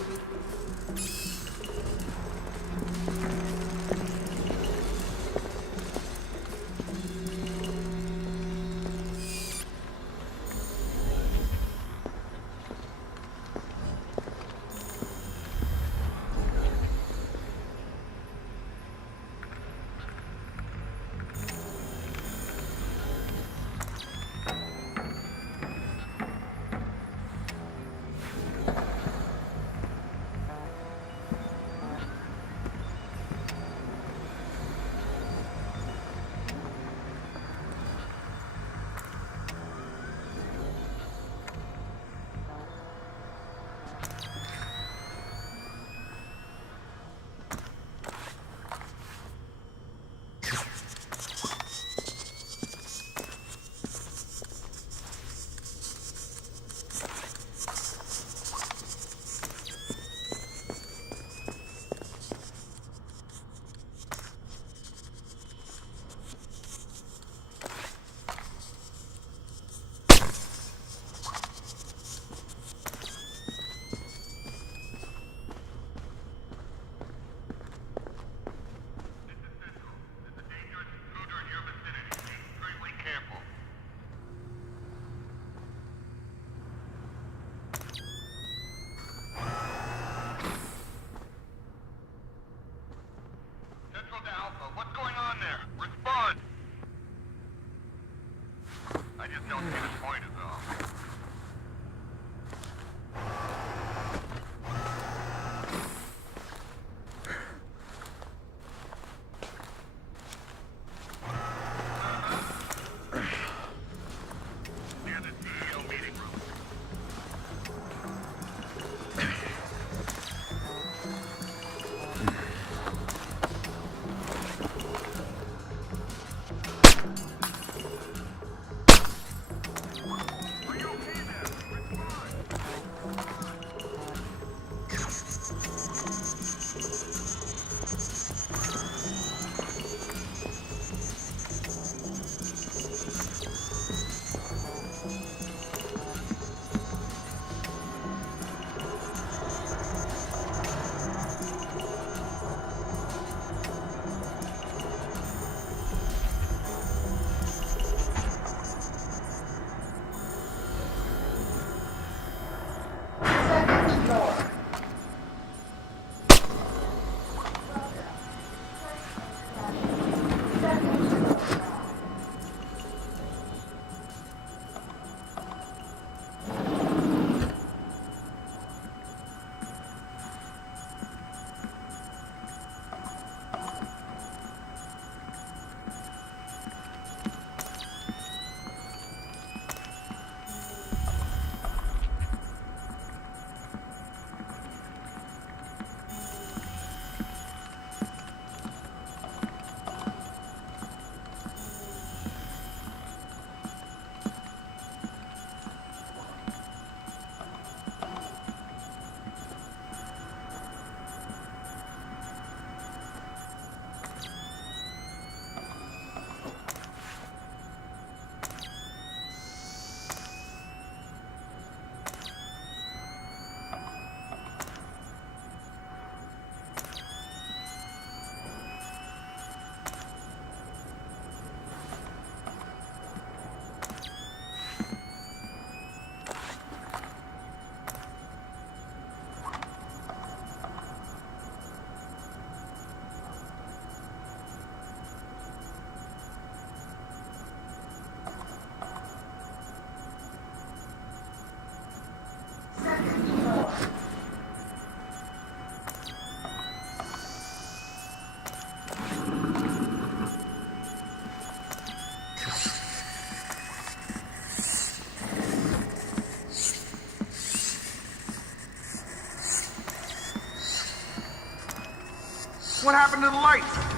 What happened to the lights?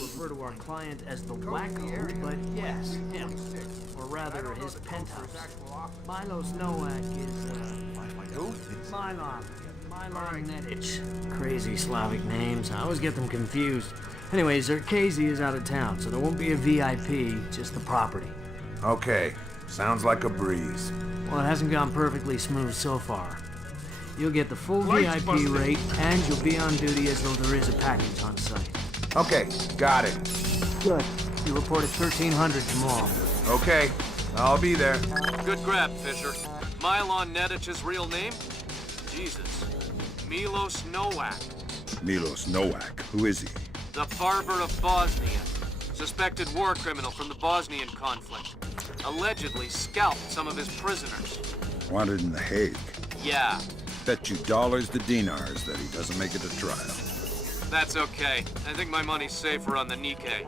Refer to our client as the Wacko, but yes, him. Or rather, his penthouse. Milos Nowak is, Who? Milon Nedic. Crazy Slavic names. I always get them confused. Anyway, Zerkazy is out of town, so there won't be a VIP, just the property. Okay, sounds like a breeze. Well, it hasn't gone perfectly smooth so far. You'll get the full VIP rate, and you'll be on duty as though there is a package on site. Okay, got it. Good. You report at 1300 tomorrow. Okay, I'll be there. Good grab, Fisher. Milon Nedic's real name? Jesus. Milos Nowak. Milos Nowak. Who is he? The Barber of Bosnia. Suspected war criminal from the Bosnian conflict. Allegedly scalped some of his prisoners. Wanted in The Hague. Yeah. Bet you dollars to dinars that he doesn't make it to trial. That's okay. I think my money's safer on the Nikkei.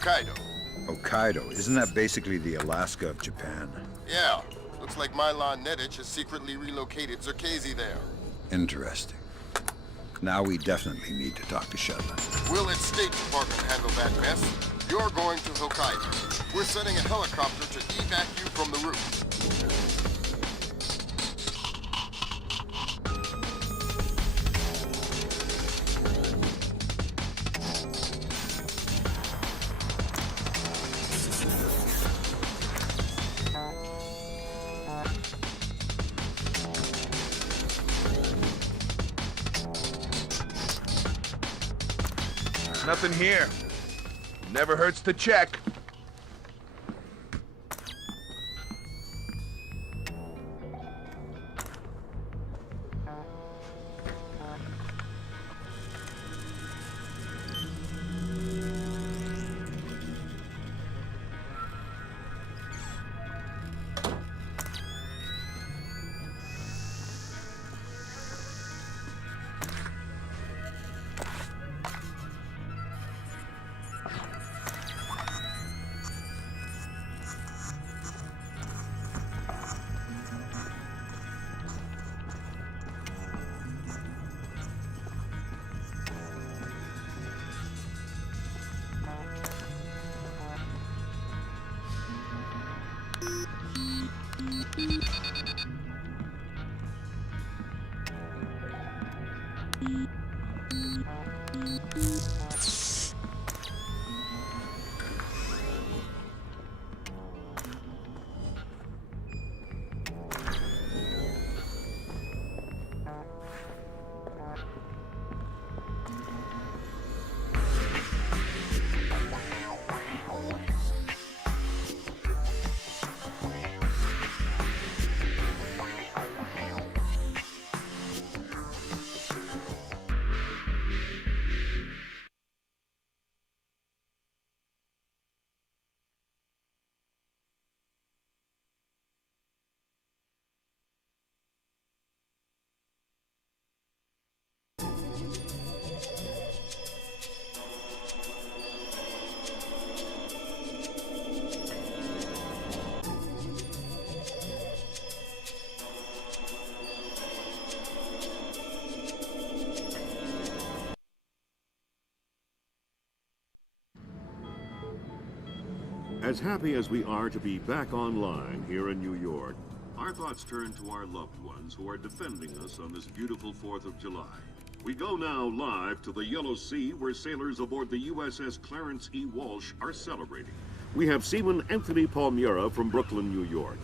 Hokkaido. Hokkaido. Isn't that basically the Alaska of Japan? Yeah. Looks like Milon Nedic has secretly relocated Zerkazy there. Interesting. Now we definitely need to talk to Shetland. We'll let State Department handle that mess. You're going to Hokkaido. We're sending a helicopter to evac you from the roof. Nothing here. Never hurts to check. As happy as we are to be back online here in New York, our thoughts turn to our loved ones who are defending us on this beautiful 4th of July. We go now live to the Yellow Sea, where sailors aboard the USS Clarence E. Walsh are celebrating. We have Seaman Anthony Palmieri from Brooklyn, New York.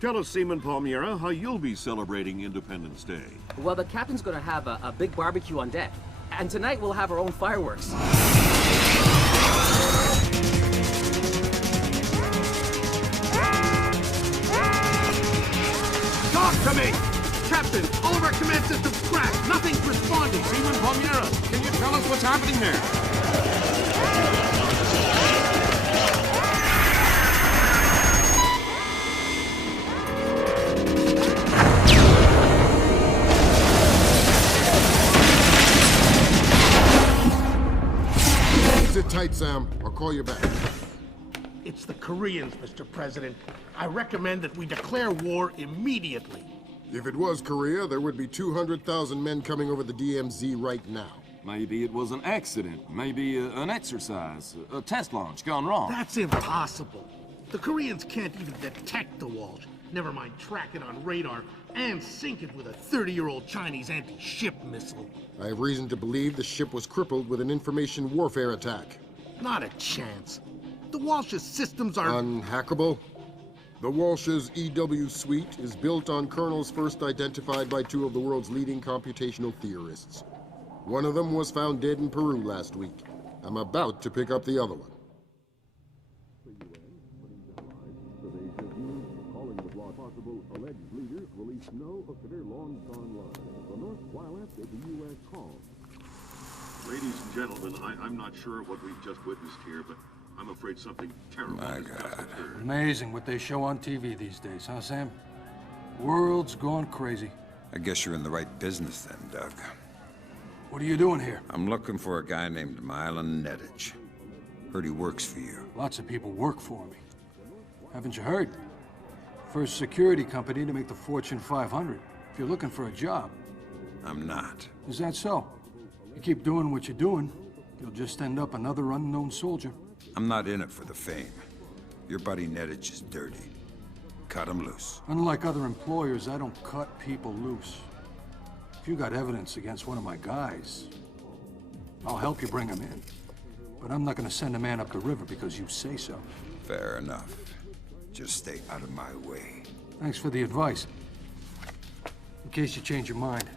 Tell us, Seaman Palmieri, how you'll be celebrating Independence Day. Well, the captain's gonna have a big barbecue on deck. And tonight we'll have our own fireworks. Talk to me! Captain, all of our command systems crashed. Nothing's responding. Seaman Palmieri, can you tell us what's happening there? Sit tight, Sam. I'll call you back. It's the Koreans, Mr. President. I recommend that we declare war immediately. If it was Korea, there would be 200,000 men coming over the DMZ right now. Maybe it was an accident. Maybe an exercise. A test launch gone wrong. That's impossible. The Koreans can't even detect the Walsh. Never mind track it on radar and sink it with a 30-year-old Chinese anti-ship missile. I have reason to believe the ship was crippled with an information warfare attack. Not a chance. The Walsh's systems are... Unhackable? The Walsh's EW suite is built on kernels first identified by two of the world's leading computational theorists. One of them was found dead in Peru last week. I'm about to pick up the other one. Ladies and gentlemen, I'm not sure what we've just witnessed here, but I'm afraid something terrible has just occurred. Amazing what they show on TV these days, huh, Sam? World's gone crazy. I guess you're in the right business then, Doug. What are you doing here? I'm looking for a guy named Milan Nedich. Heard he works for you. Lots of people work for me. Haven't you heard? First security company to make the Fortune 500. If you're looking for a job. I'm not. Is that so? You keep doing what you're doing, you'll just end up another unknown soldier. I'm not in it for the fame. Your buddy Nedich is dirty. Cut him loose. Unlike other employers, I don't cut people loose. If you got evidence against one of my guys, I'll help you bring him in. But I'm not gonna send a man up the river because you say so. Fair enough. Just stay out of my way. Thanks for the advice. In case you change your mind.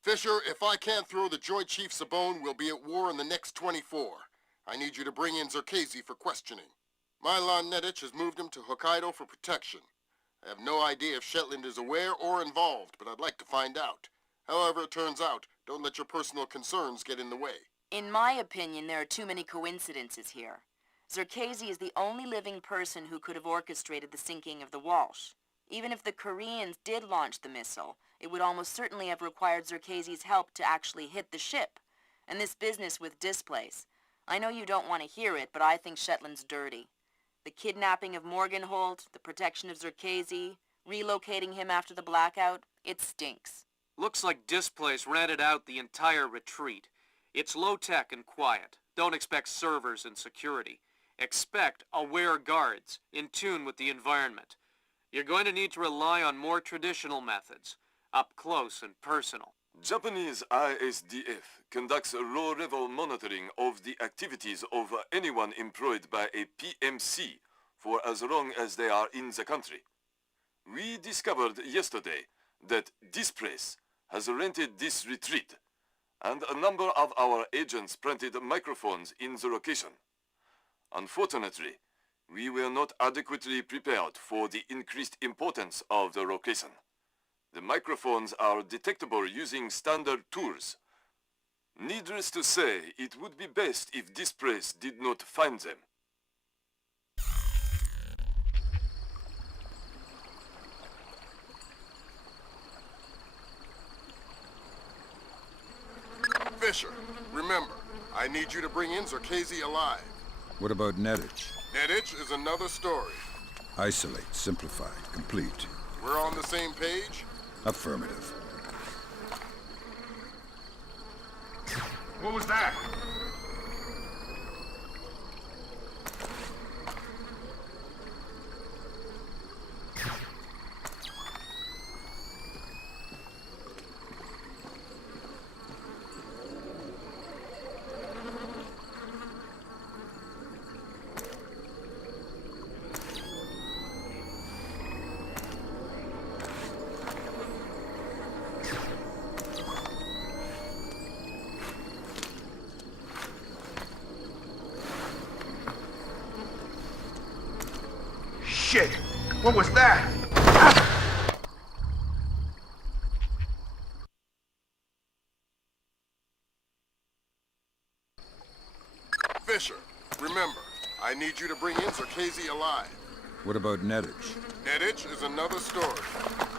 Fisher, if I can't throw the Joint Chiefs a bone, we'll be at war in the next 24. I need you to bring in Zerkezi for questioning. Milan Nedich has moved him to Hokkaido for protection. I have no idea if Shetland is aware or involved, but I'd like to find out. However it turns out, don't let your personal concerns get in the way. In my opinion, there are too many coincidences here. Zerkezi is the only living person who could have orchestrated the sinking of the Walsh. Even if the Koreans did launch the missile, it would almost certainly have required Zerkezi's help to actually hit the ship. And this business with displays. I know you don't want to hear it, but I think Shetland's dirty. The kidnapping of Morgenholt, the protection of Zerkezi, relocating him after the blackout, it stinks. Looks like Displace rented out the entire retreat. It's low-tech and quiet. Don't expect servers and security. Expect aware guards, in tune with the environment. You're going to need to rely on more traditional methods, up close and personal. Japanese ISDF conducts a low-level monitoring of the activities of anyone employed by a PMC for as long as they are in the country. We discovered yesterday that this place has rented this retreat, and a number of our agents planted microphones in the location. Unfortunately, we were not adequately prepared for the increased importance of the location. The microphones are detectable using standard tools. Needless to say, it would be best if this place did not find them. Fisher, remember, I need you to bring in Zerkazy alive. What about Nettich? Nettich is another story. Isolate, simplify, complete. We're on the same page? Affirmative. What was that? Shit! What was that? Fisher, remember, I need you to bring in Zerkazy alive. What about Nettich? Nettich is another story.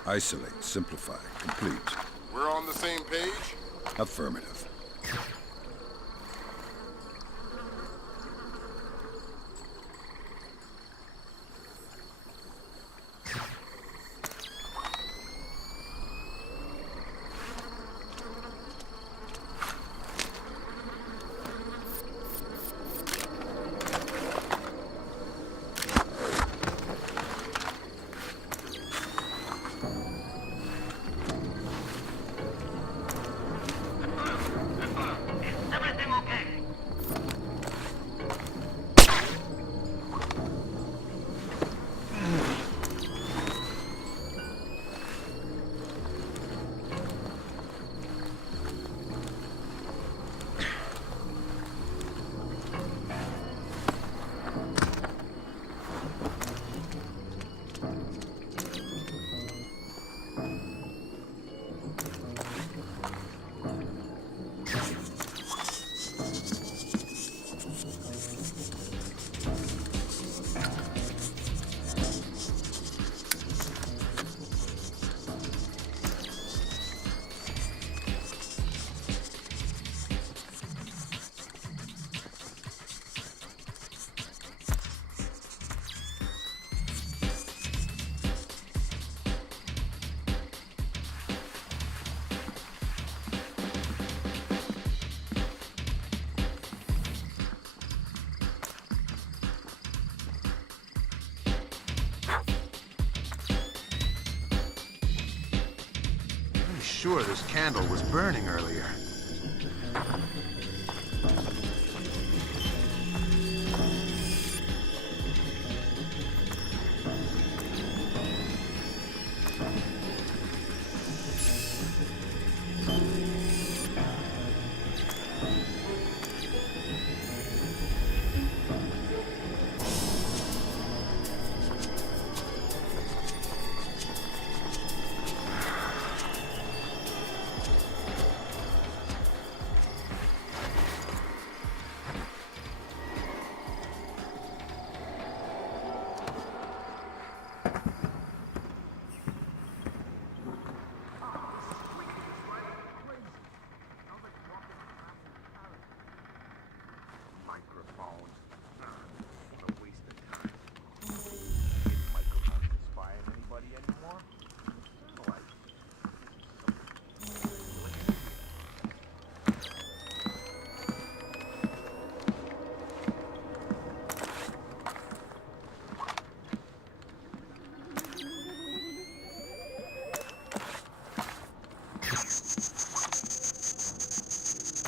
Isolate, simplify, complete. We're on the same page? Affirmative. Sure, this candle was burning earlier.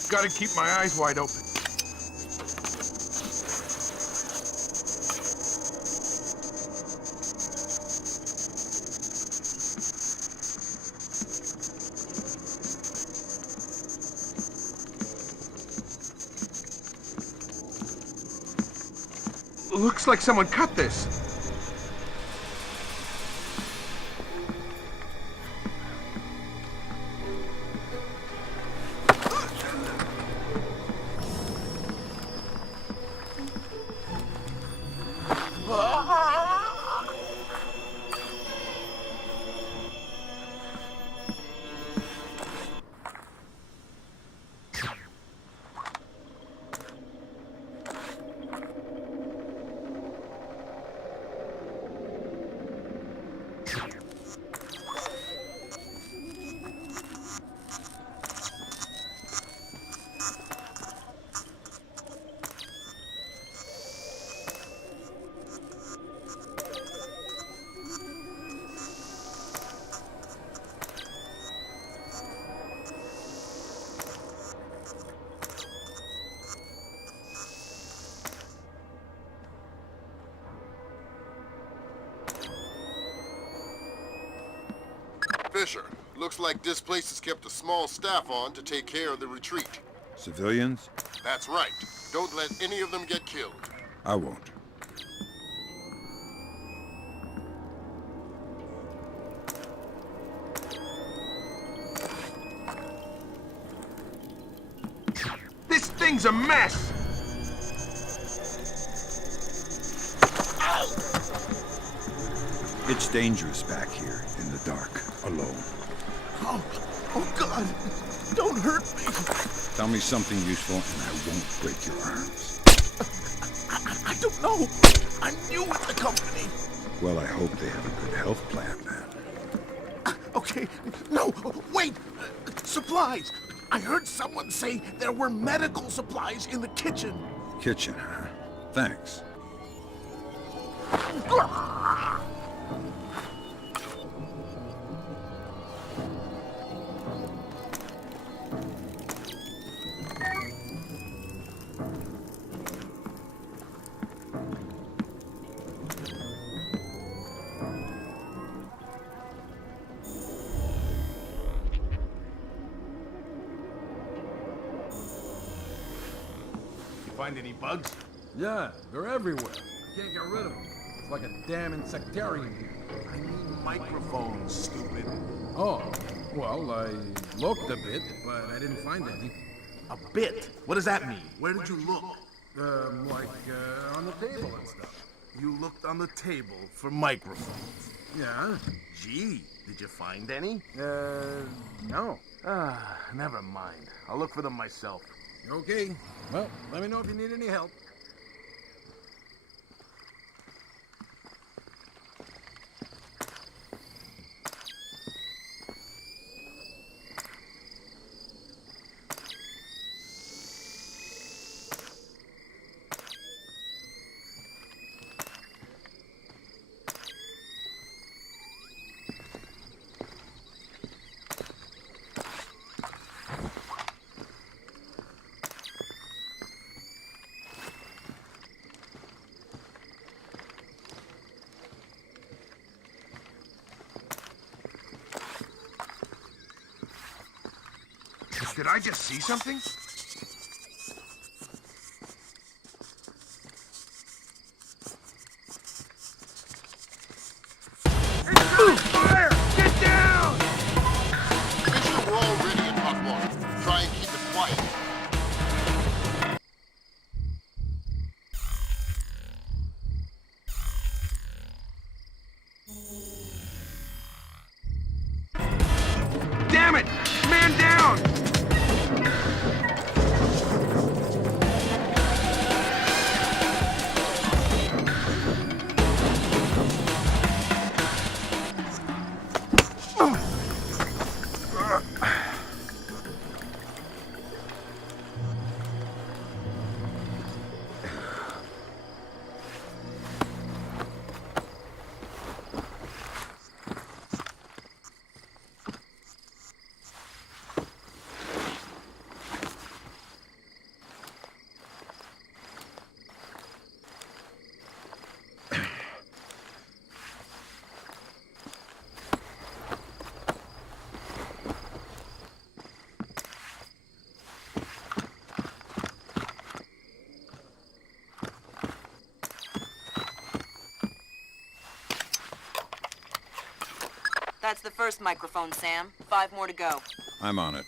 Gotta keep my eyes wide open. Looks like someone cut this. Fisher, looks like this place has kept a small staff on to take care of the retreat. Civilians? That's right. Don't let any of them get killed. I won't. This thing's a mess! It's dangerous back here in the dark, alone. Oh God! Don't hurt me! Tell me something useful and I won't break your arms. I don't know. I'm new with the company. Well, I hope they have a good health plan then. Okay, no, wait! Supplies! I heard someone say there were medical supplies in the kitchen. Kitchen, huh? Thanks. Find any bugs? Yeah, they're everywhere. Can't get rid of them. It's like a damn insectarium here. I mean microphones, stupid. Oh, well, I looked a bit, but I didn't find any. A bit? What does that mean? Where did you look? On the table and stuff. You looked on the table for microphones. Yeah? Gee, did you find any? No. Never mind. I'll look for them myself. Okay. Well, let me know if you need any help. Did I just see something? Fire! Get down! Fisher, we're already in hot water. Try and keep it quiet. Damn it! Man down! That's the first microphone, Sam. 5 more to go. I'm on it.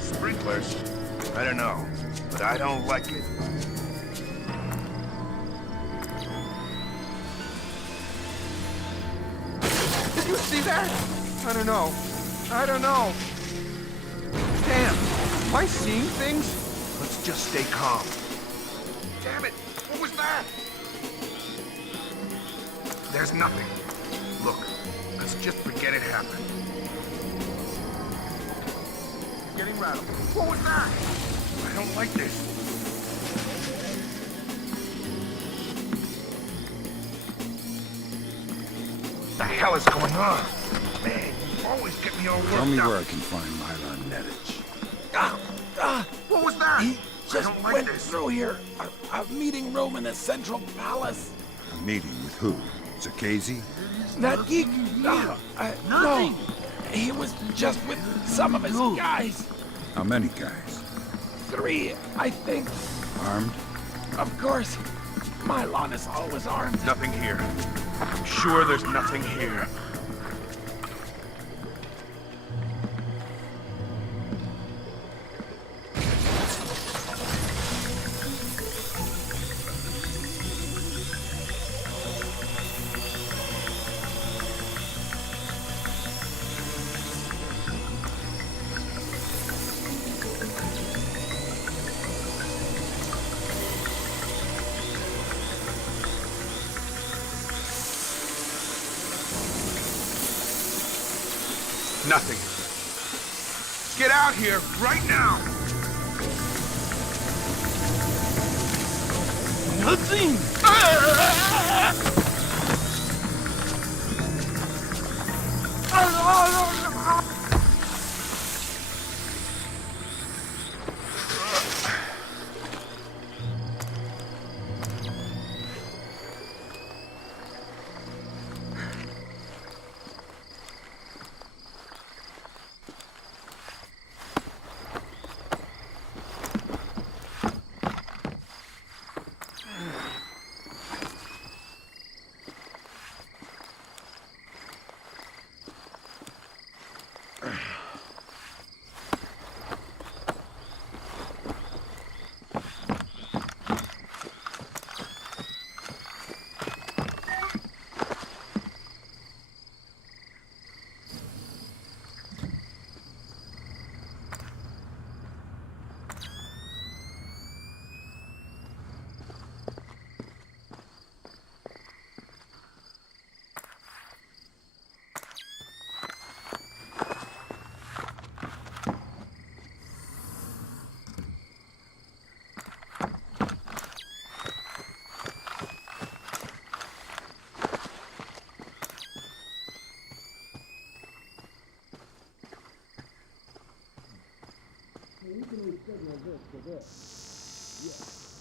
Sprinklers? I don't know, but I don't like it. Did you see that? I don't know. I don't know. Damn, am I seeing things? Let's just stay calm. Damn it, what was that? There's nothing. Look, let's just forget it happened. Getting rattled. What was that? I don't like this. What the hell is going on? Man, you always get me all worked up. Tell me where I can find Mylan Nedich. What was that? He I just don't like went this. through here. A meeting room in the Central Palace. A meeting with who? Zakhazy? That geek? No. He was just with some of his guys. How many guys? 3, I think. Armed? Of course. Mylan is always armed. Nothing here. I'm sure there's nothing here. Nothing. Get out here right now! Nothing!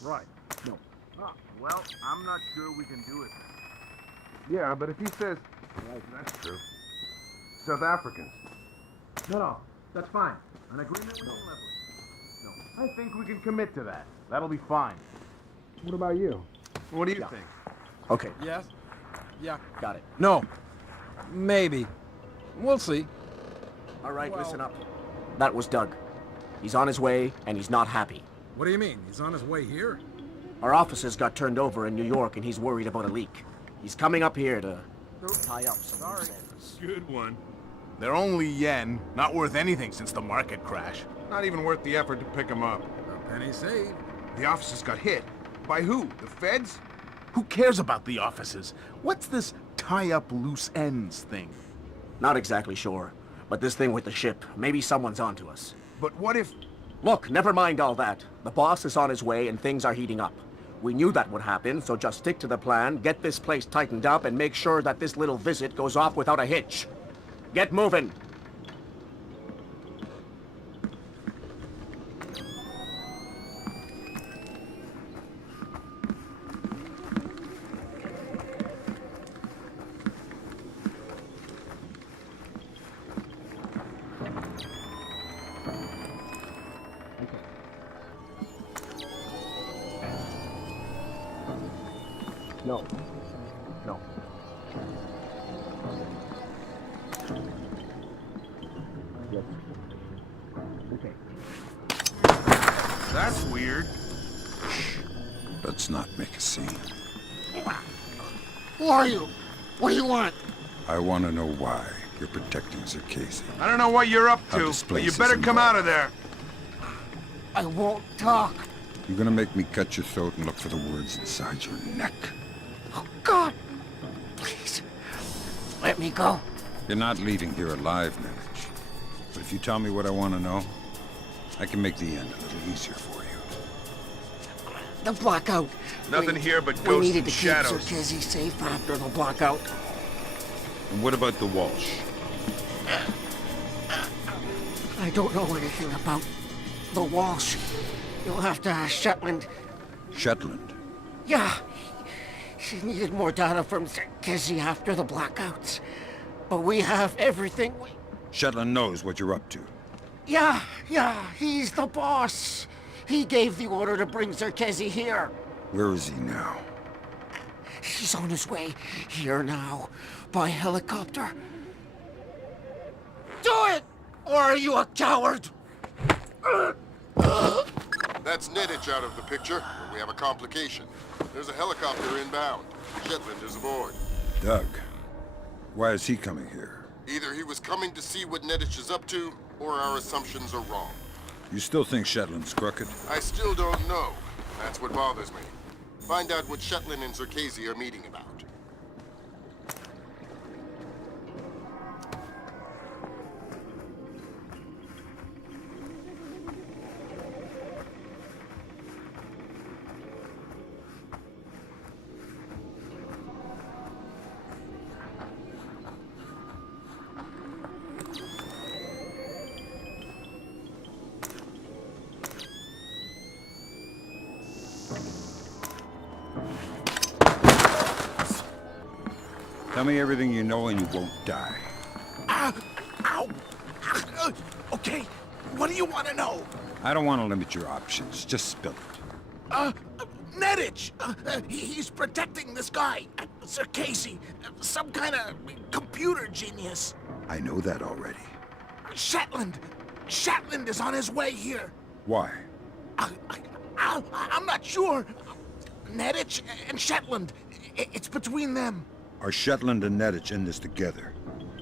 Right. No. Oh, well, I'm not sure we can do it then. Yeah, but if he says... Right. That's true. South Africans. No, that's fine. An agreement we can live with. No. I think we can commit to that. That'll be fine. What about you? What do you think? Okay. Yes? Yeah. Got it. No. Maybe. We'll see. All right, listen up. That was Doug. He's on his way, and he's not happy. What do you mean? He's on his way here? Our offices got turned over in New York, and he's worried about a leak. He's coming up here to tie up some loose ends. Good one. They're only yen, not worth anything since the market crash. Not even worth the effort to pick him up. A penny saved. The offices got hit. By who? The feds? Who cares about the offices? What's this tie up loose ends thing? Not exactly sure, but this thing with the ship, maybe someone's onto us. But what if... Look, never mind all that. The boss is on his way and things are heating up. We knew that would happen, so just stick to the plan, get this place tightened up, and make sure that this little visit goes off without a hitch. Get moving! No. No. Yes. Okay. That's weird. Let's not make a scene. Who are you? What do you want? I want to know why you're protecting Zerkesi. I don't know what you're up How to, this but you place better is come out of there. I won't talk. You're gonna make me cut your throat and look for the words inside your neck. Oh, God. Please. Let me go. You're not leaving here alive, Nedich. But if you tell me what I want to know, I can make the end a little easier for you. The blackout. Nothing here but We ghosts needed and to keep shadows. Zerkesi safe after the blackout. And what about the Walsh? I don't know anything about the Walsh. You'll have to ask Shetland. Shetland? Yeah. She needed more data from Zerkesi after the blackouts. But we have everything we... Shetland knows what you're up to. Yeah, he's the boss. He gave the order to bring Zerkesi here. Where is he now? He's on his way here now, by helicopter. Do it! Or are you a coward? That's Nedich out of the picture, and we have a complication. There's a helicopter inbound. Shetland is aboard. Doug. Why is he coming here? Either he was coming to see what Nedich is up to, or our assumptions are wrong. You still think Shetland's crooked? I still don't know. That's what bothers me. Find out what Shetland and Zerkesi are meeting about. Tell me everything you know and you won't die. Ow! Okay, what do you want to know? I don't want to limit your options. Just spill it. Nedich! He's protecting this guy, Zerkesi, some kind of computer genius. I know that already. Shetland! Shetland is on his way here. Why? I'm not sure. Nedich and Shetland, it's between them. Are Shetland and Nedich in this together?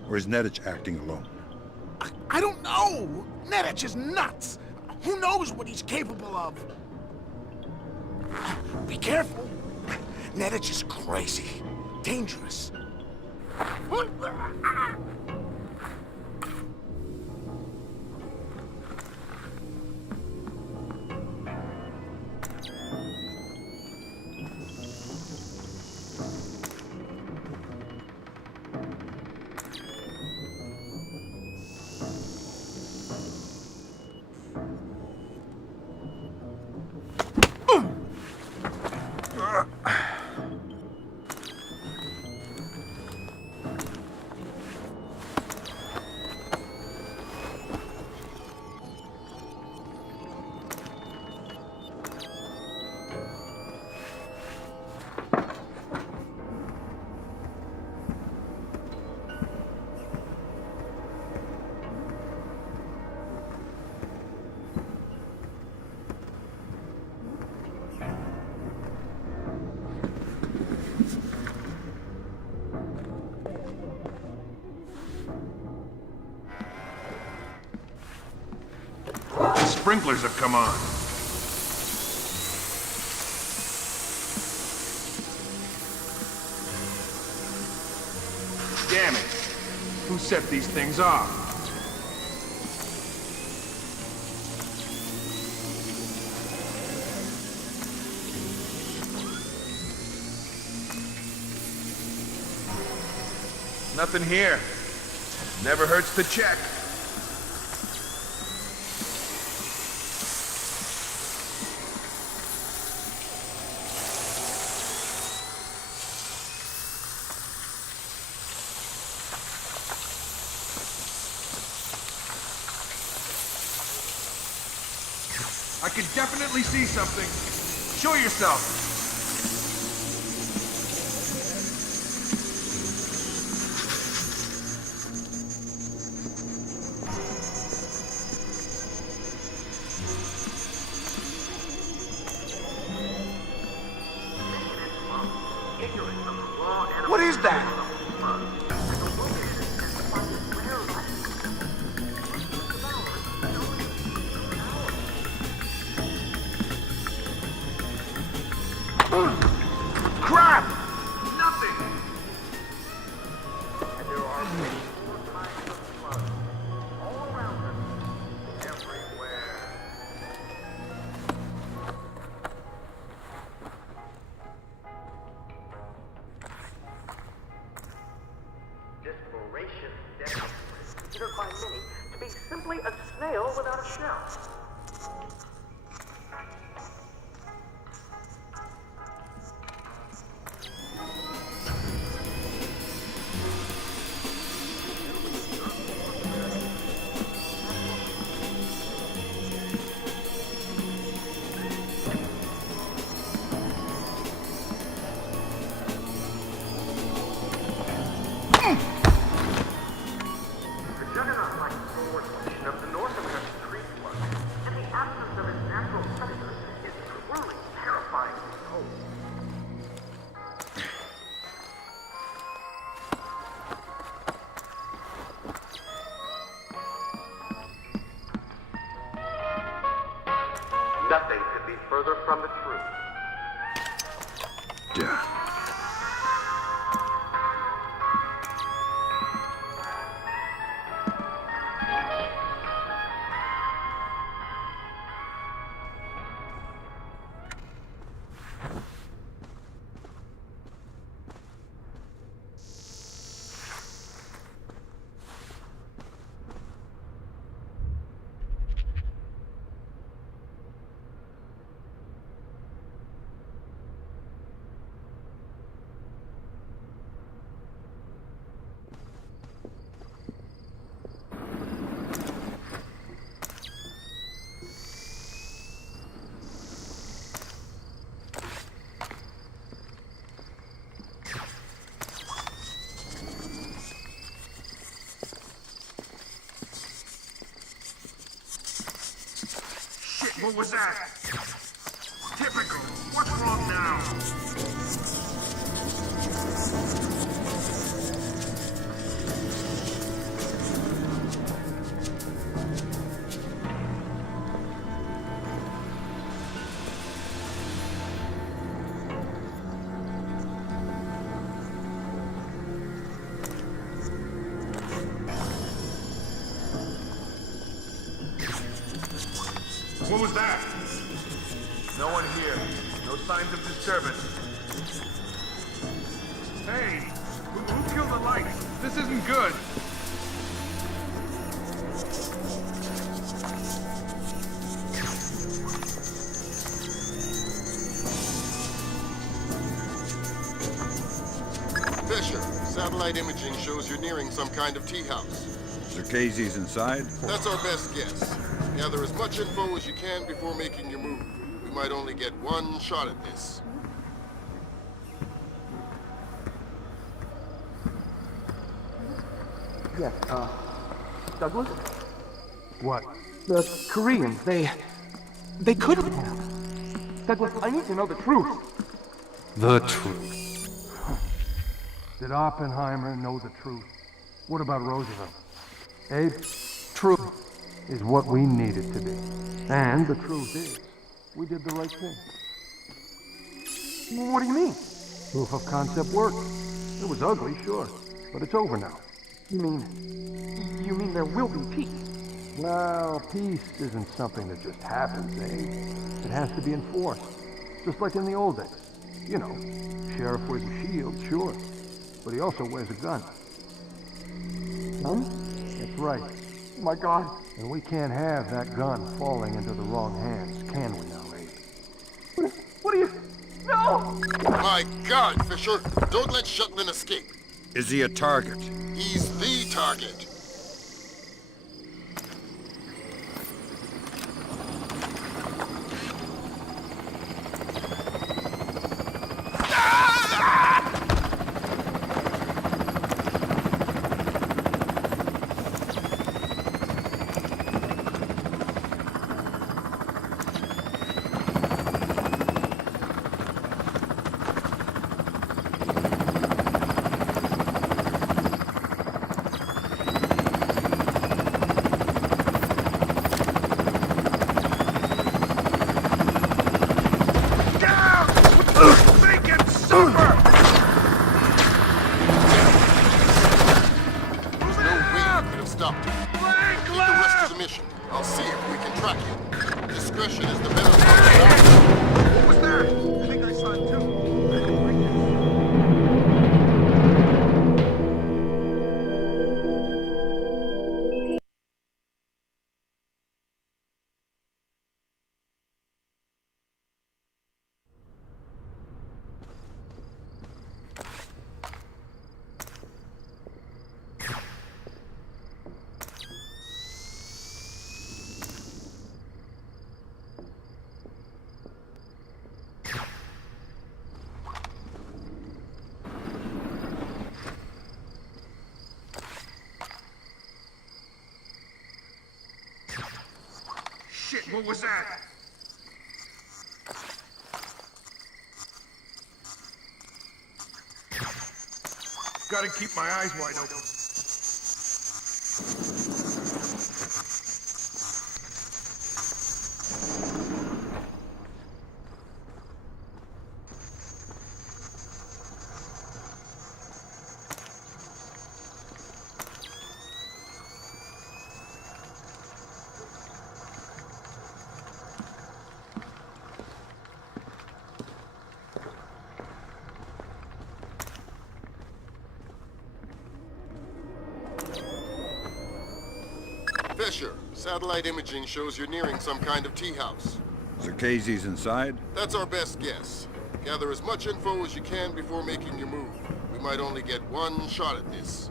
Or is Nedich acting alone? I don't know. Nedich is nuts. Who knows what he's capable of? Be careful. Nedich is crazy. Dangerous. Sprinklers have come on. Damn it. Who set these things off? Nothing here. Never hurts to check. I can definitely see something. Show yourself. What is that? Crap! Nothing! And there are many more kinds of slugs all around us, everywhere. This voracious deadly is considered by many to be simply a snail without a shell. Of the North American tree slug, and the absence of its natural predators is truly terrifying to behold. Nothing could be further from the truth. Yeah. What was that? Typical. What's wrong now? What was that? No one here. No signs of disturbance. Hey, who killed the light? This isn't good. Fisher, satellite imaging shows you're nearing some kind of tea house. Casey's inside? That's our best guess. Gather as much info as you can before making your move. We might only get one shot at this. Yes, Douglas? What? The Koreans, they couldn't have. Douglas, I need to know the truth. The truth. Did Oppenheimer know the truth? What about Roosevelt? Abe, truth is what we need it to be. And the truth is, we did the right thing. What do you mean? Proof of concept worked. It was ugly, sure, but it's over now. You mean there will be peace? Well, peace isn't something that just happens, eh? It has to be enforced. Just like in the old days. You know, sheriff wears a shield, sure, but he also wears a gun. Son? That's right. My God. And we can't have that gun falling into the wrong hands, can we now, Abe? What are you... No! My God, Fisher! Don't let Shetland escape. Is he a target? He's the target. I'll see if we can track him. Discretion is the better part. What was that? I think I saw it too. Shit, what was that? Gotta keep my eyes wide open. Fisher, satellite imaging shows you're nearing some kind of tea house. Circassi's inside? That's our best guess. Gather as much info as you can before making your move. We might only get one shot at this.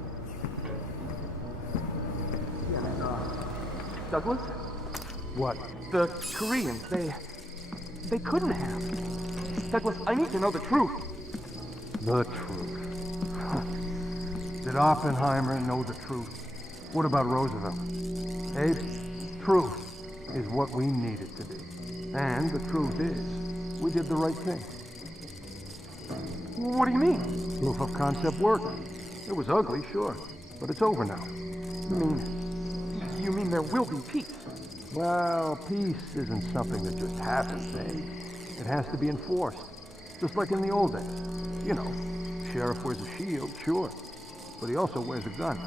Douglas? What? The Koreans, they couldn't have. Douglas, I need to know the truth. The truth. Huh. Did Oppenheimer know the truth? What about Roosevelt? Abe, truth is what we need it to be. And the truth is, we did the right thing. What do you mean? Proof of concept worked. It was ugly, sure, but it's over now. You mean there will be peace? Well, peace isn't something that just happens, Abe. It has to be enforced. Just like in the old days. You know, sheriff wears a shield, sure, but he also wears a gun.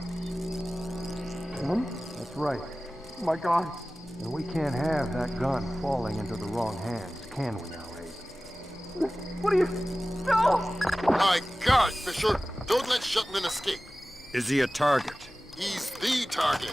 Gun? That's right. My God. And we can't have that gun falling into the wrong hands, can we now, Abe? What are you... No! My God, Fisher! Don't let Shetland escape. Is he a target? He's the target.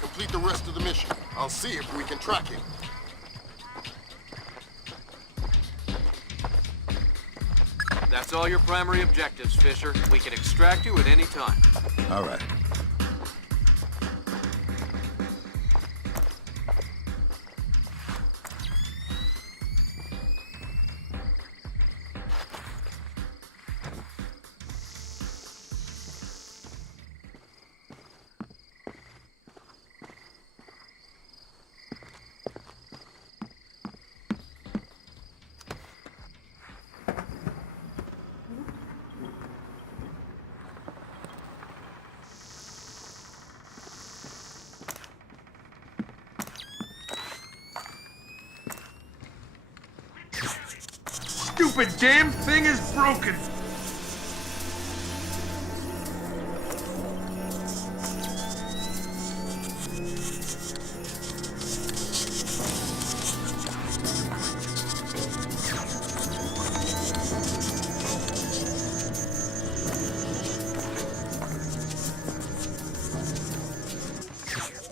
Complete the rest of the mission. I'll see if we can track him. That's all your primary objectives, Fisher. We can extract you at any time. All right. Stupid damn thing is broken!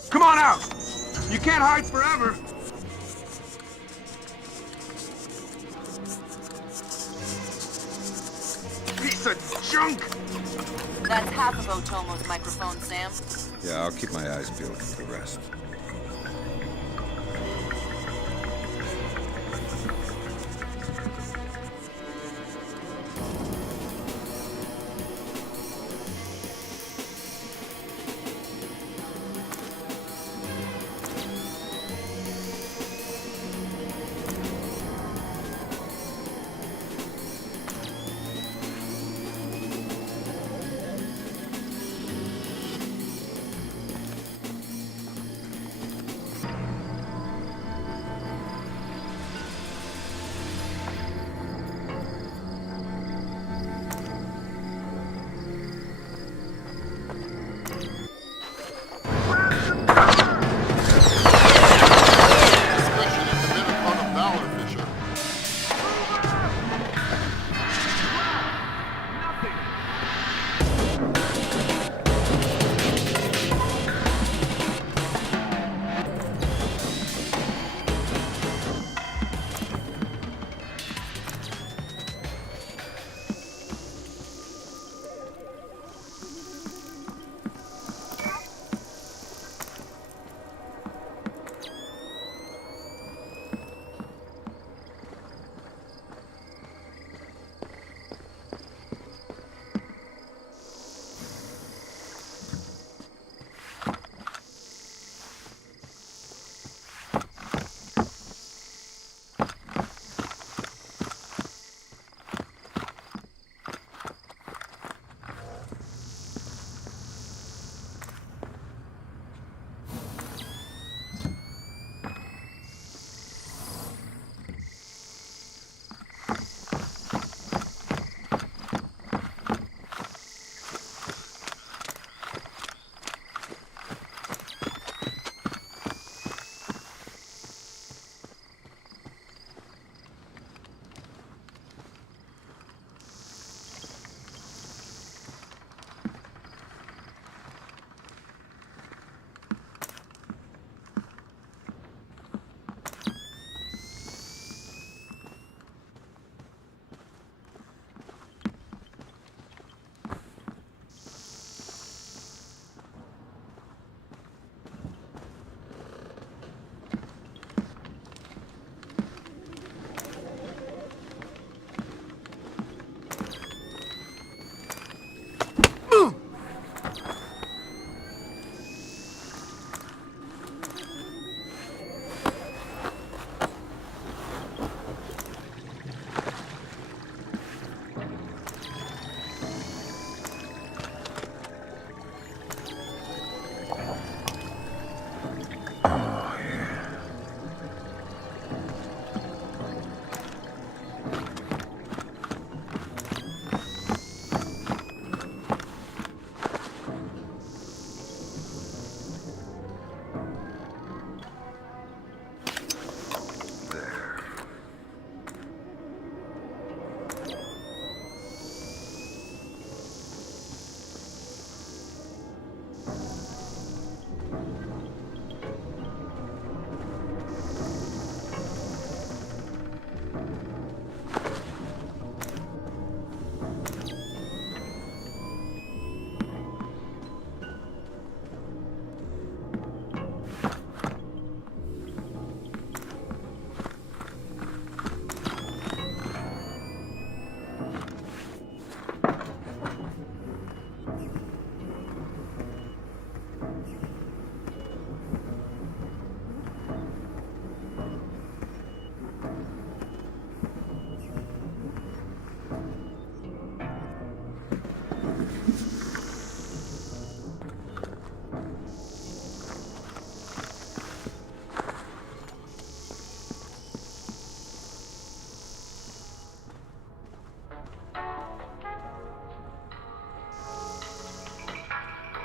Come on out! You can't hide forever! Piece of junk! That's half of Otomo's microphone, Sam. Yeah, I'll keep my eyes peeled for the rest.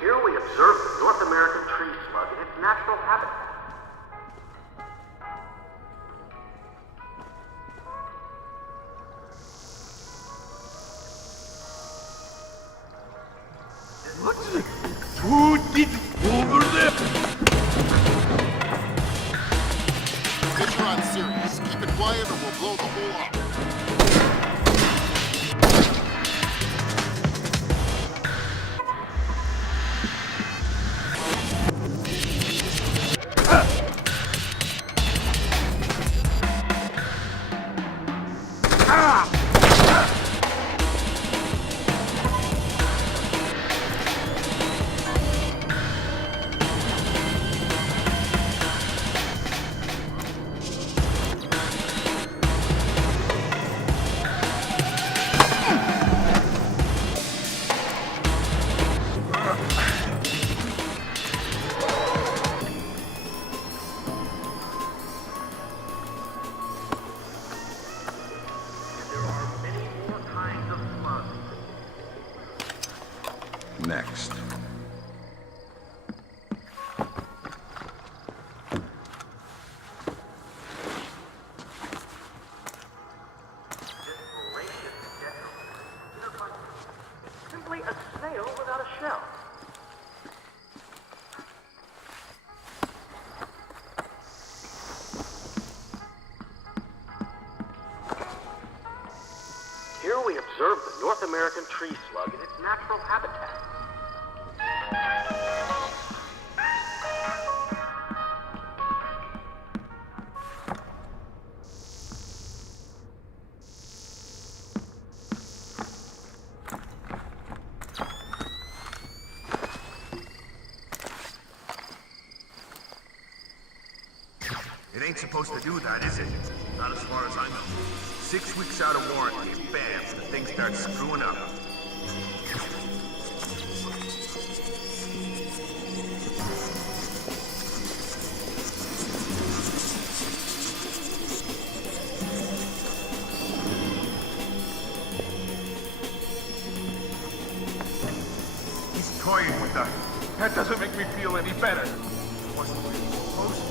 Here we observe the North American tree slug in its natural habitat. Who did over there? Get your on serious. Keep it quiet or we'll blow the whole up. Next. Simply a snail without a shell. Here we observe the North American tree slug in its natural habitat. It ain't supposed to do that, is it? Not as far as I know. 6 weeks out of warranty, and bam, the thing starts screwing up. He's toying with us. That doesn't make me feel any better. It wasn't what he was supposed to.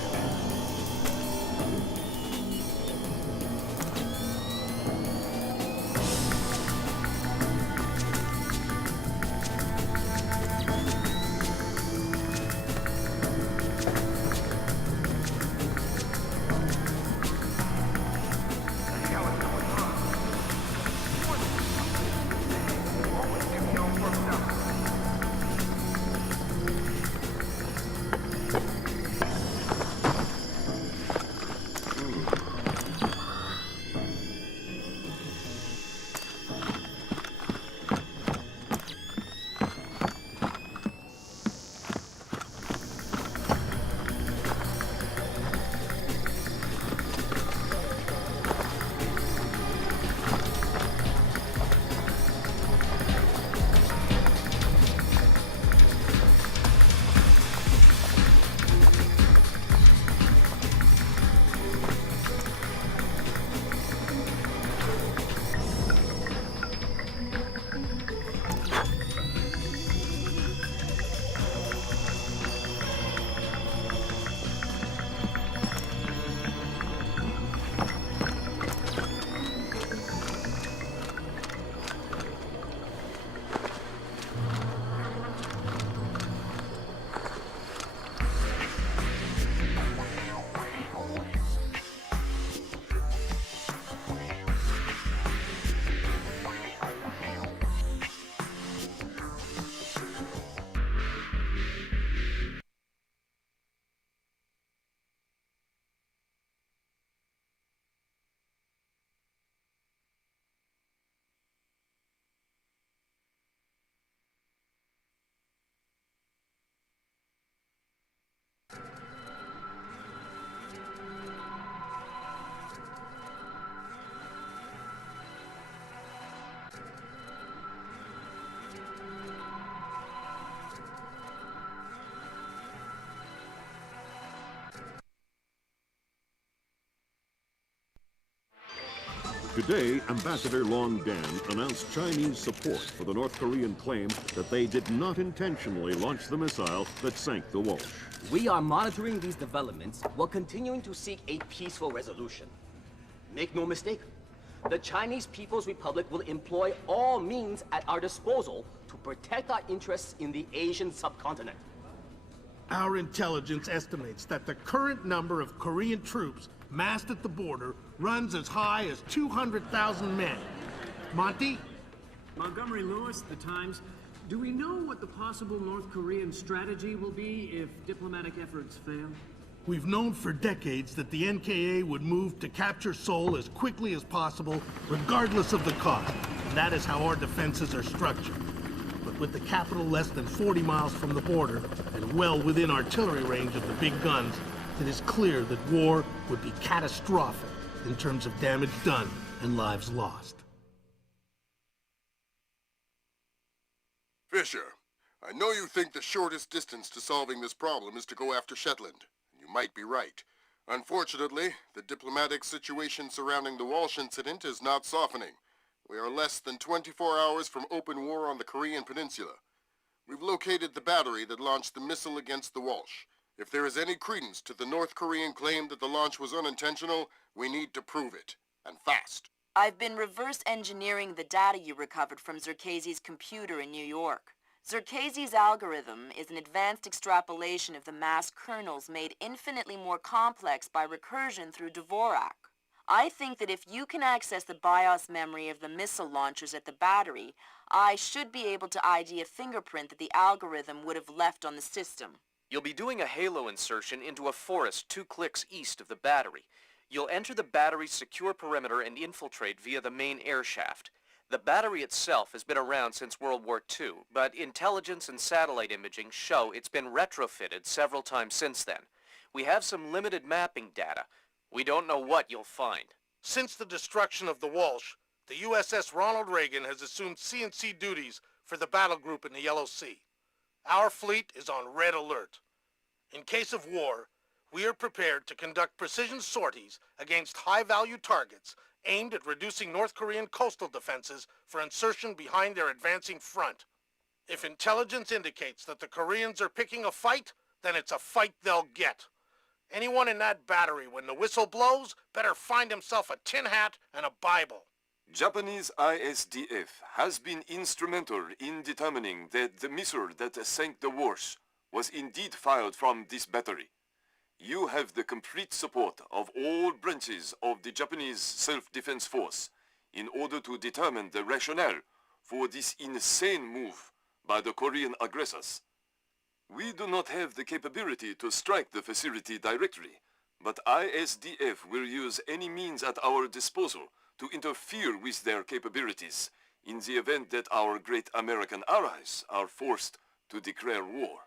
Today, Ambassador Long Dan announced Chinese support for the North Korean claim that they did not intentionally launch the missile that sank the Walsh. We are monitoring these developments while continuing to seek a peaceful resolution. Make no mistake, the Chinese People's Republic will employ all means at our disposal to protect our interests in the Asian subcontinent. Our intelligence estimates that the current number of Korean troops massed at the border runs as high as 200,000 men. Monty? Montgomery Lewis, The Times. Do we know what the possible North Korean strategy will be if diplomatic efforts fail? We've known for decades that the NKA would move to capture Seoul as quickly as possible, regardless of the cost. And that is how our defenses are structured. But with the capital less than 40 miles from the border, and well within artillery range of the big guns, it is clear that war would be catastrophic in terms of damage done and lives lost. Fisher, I know you think the shortest distance to solving this problem is to go after Shetland. You might be right. Unfortunately, the diplomatic situation surrounding the Walsh incident is not softening. We are less than 24 hours from open war on the Korean Peninsula. We've located the battery that launched the missile against the Walsh. If there is any credence to the North Korean claim that the launch was unintentional, we need to prove it, and fast. I've been reverse engineering the data you recovered from Zerkezi's computer in New York. Zerkezi's algorithm is an advanced extrapolation of the mass kernels made infinitely more complex by recursion through Dvorak. I think that if you can access the BIOS memory of the missile launchers at the battery, I should be able to ID a fingerprint that the algorithm would have left on the system. You'll be doing a halo insertion into a forest 2 clicks east of the battery. You'll enter the battery's secure perimeter and infiltrate via the main air shaft. The battery itself has been around since World War II, but intelligence and satellite imaging show it's been retrofitted several times since then. We have some limited mapping data. We don't know what you'll find. Since the destruction of the Walsh, the USS Ronald Reagan has assumed CNC duties for the battle group in the Yellow Sea. Our fleet is on red alert. In case of war, we are prepared to conduct precision sorties against high-value targets aimed at reducing North Korean coastal defenses for insertion behind their advancing front. If intelligence indicates that the Koreans are picking a fight, then it's a fight they'll get. Anyone in that battery, when the whistle blows, better find himself a tin hat and a Bible. Japanese ISDF has been instrumental in determining that the missile that sank the Walsh was indeed fired from this battery. You have the complete support of all branches of the Japanese self-defense force in order to determine the rationale for this insane move by the Korean aggressors. We do not have the capability to strike the facility directly, but ISDF will use any means at our disposal to interfere with their capabilities in the event that our great American allies are forced to declare war.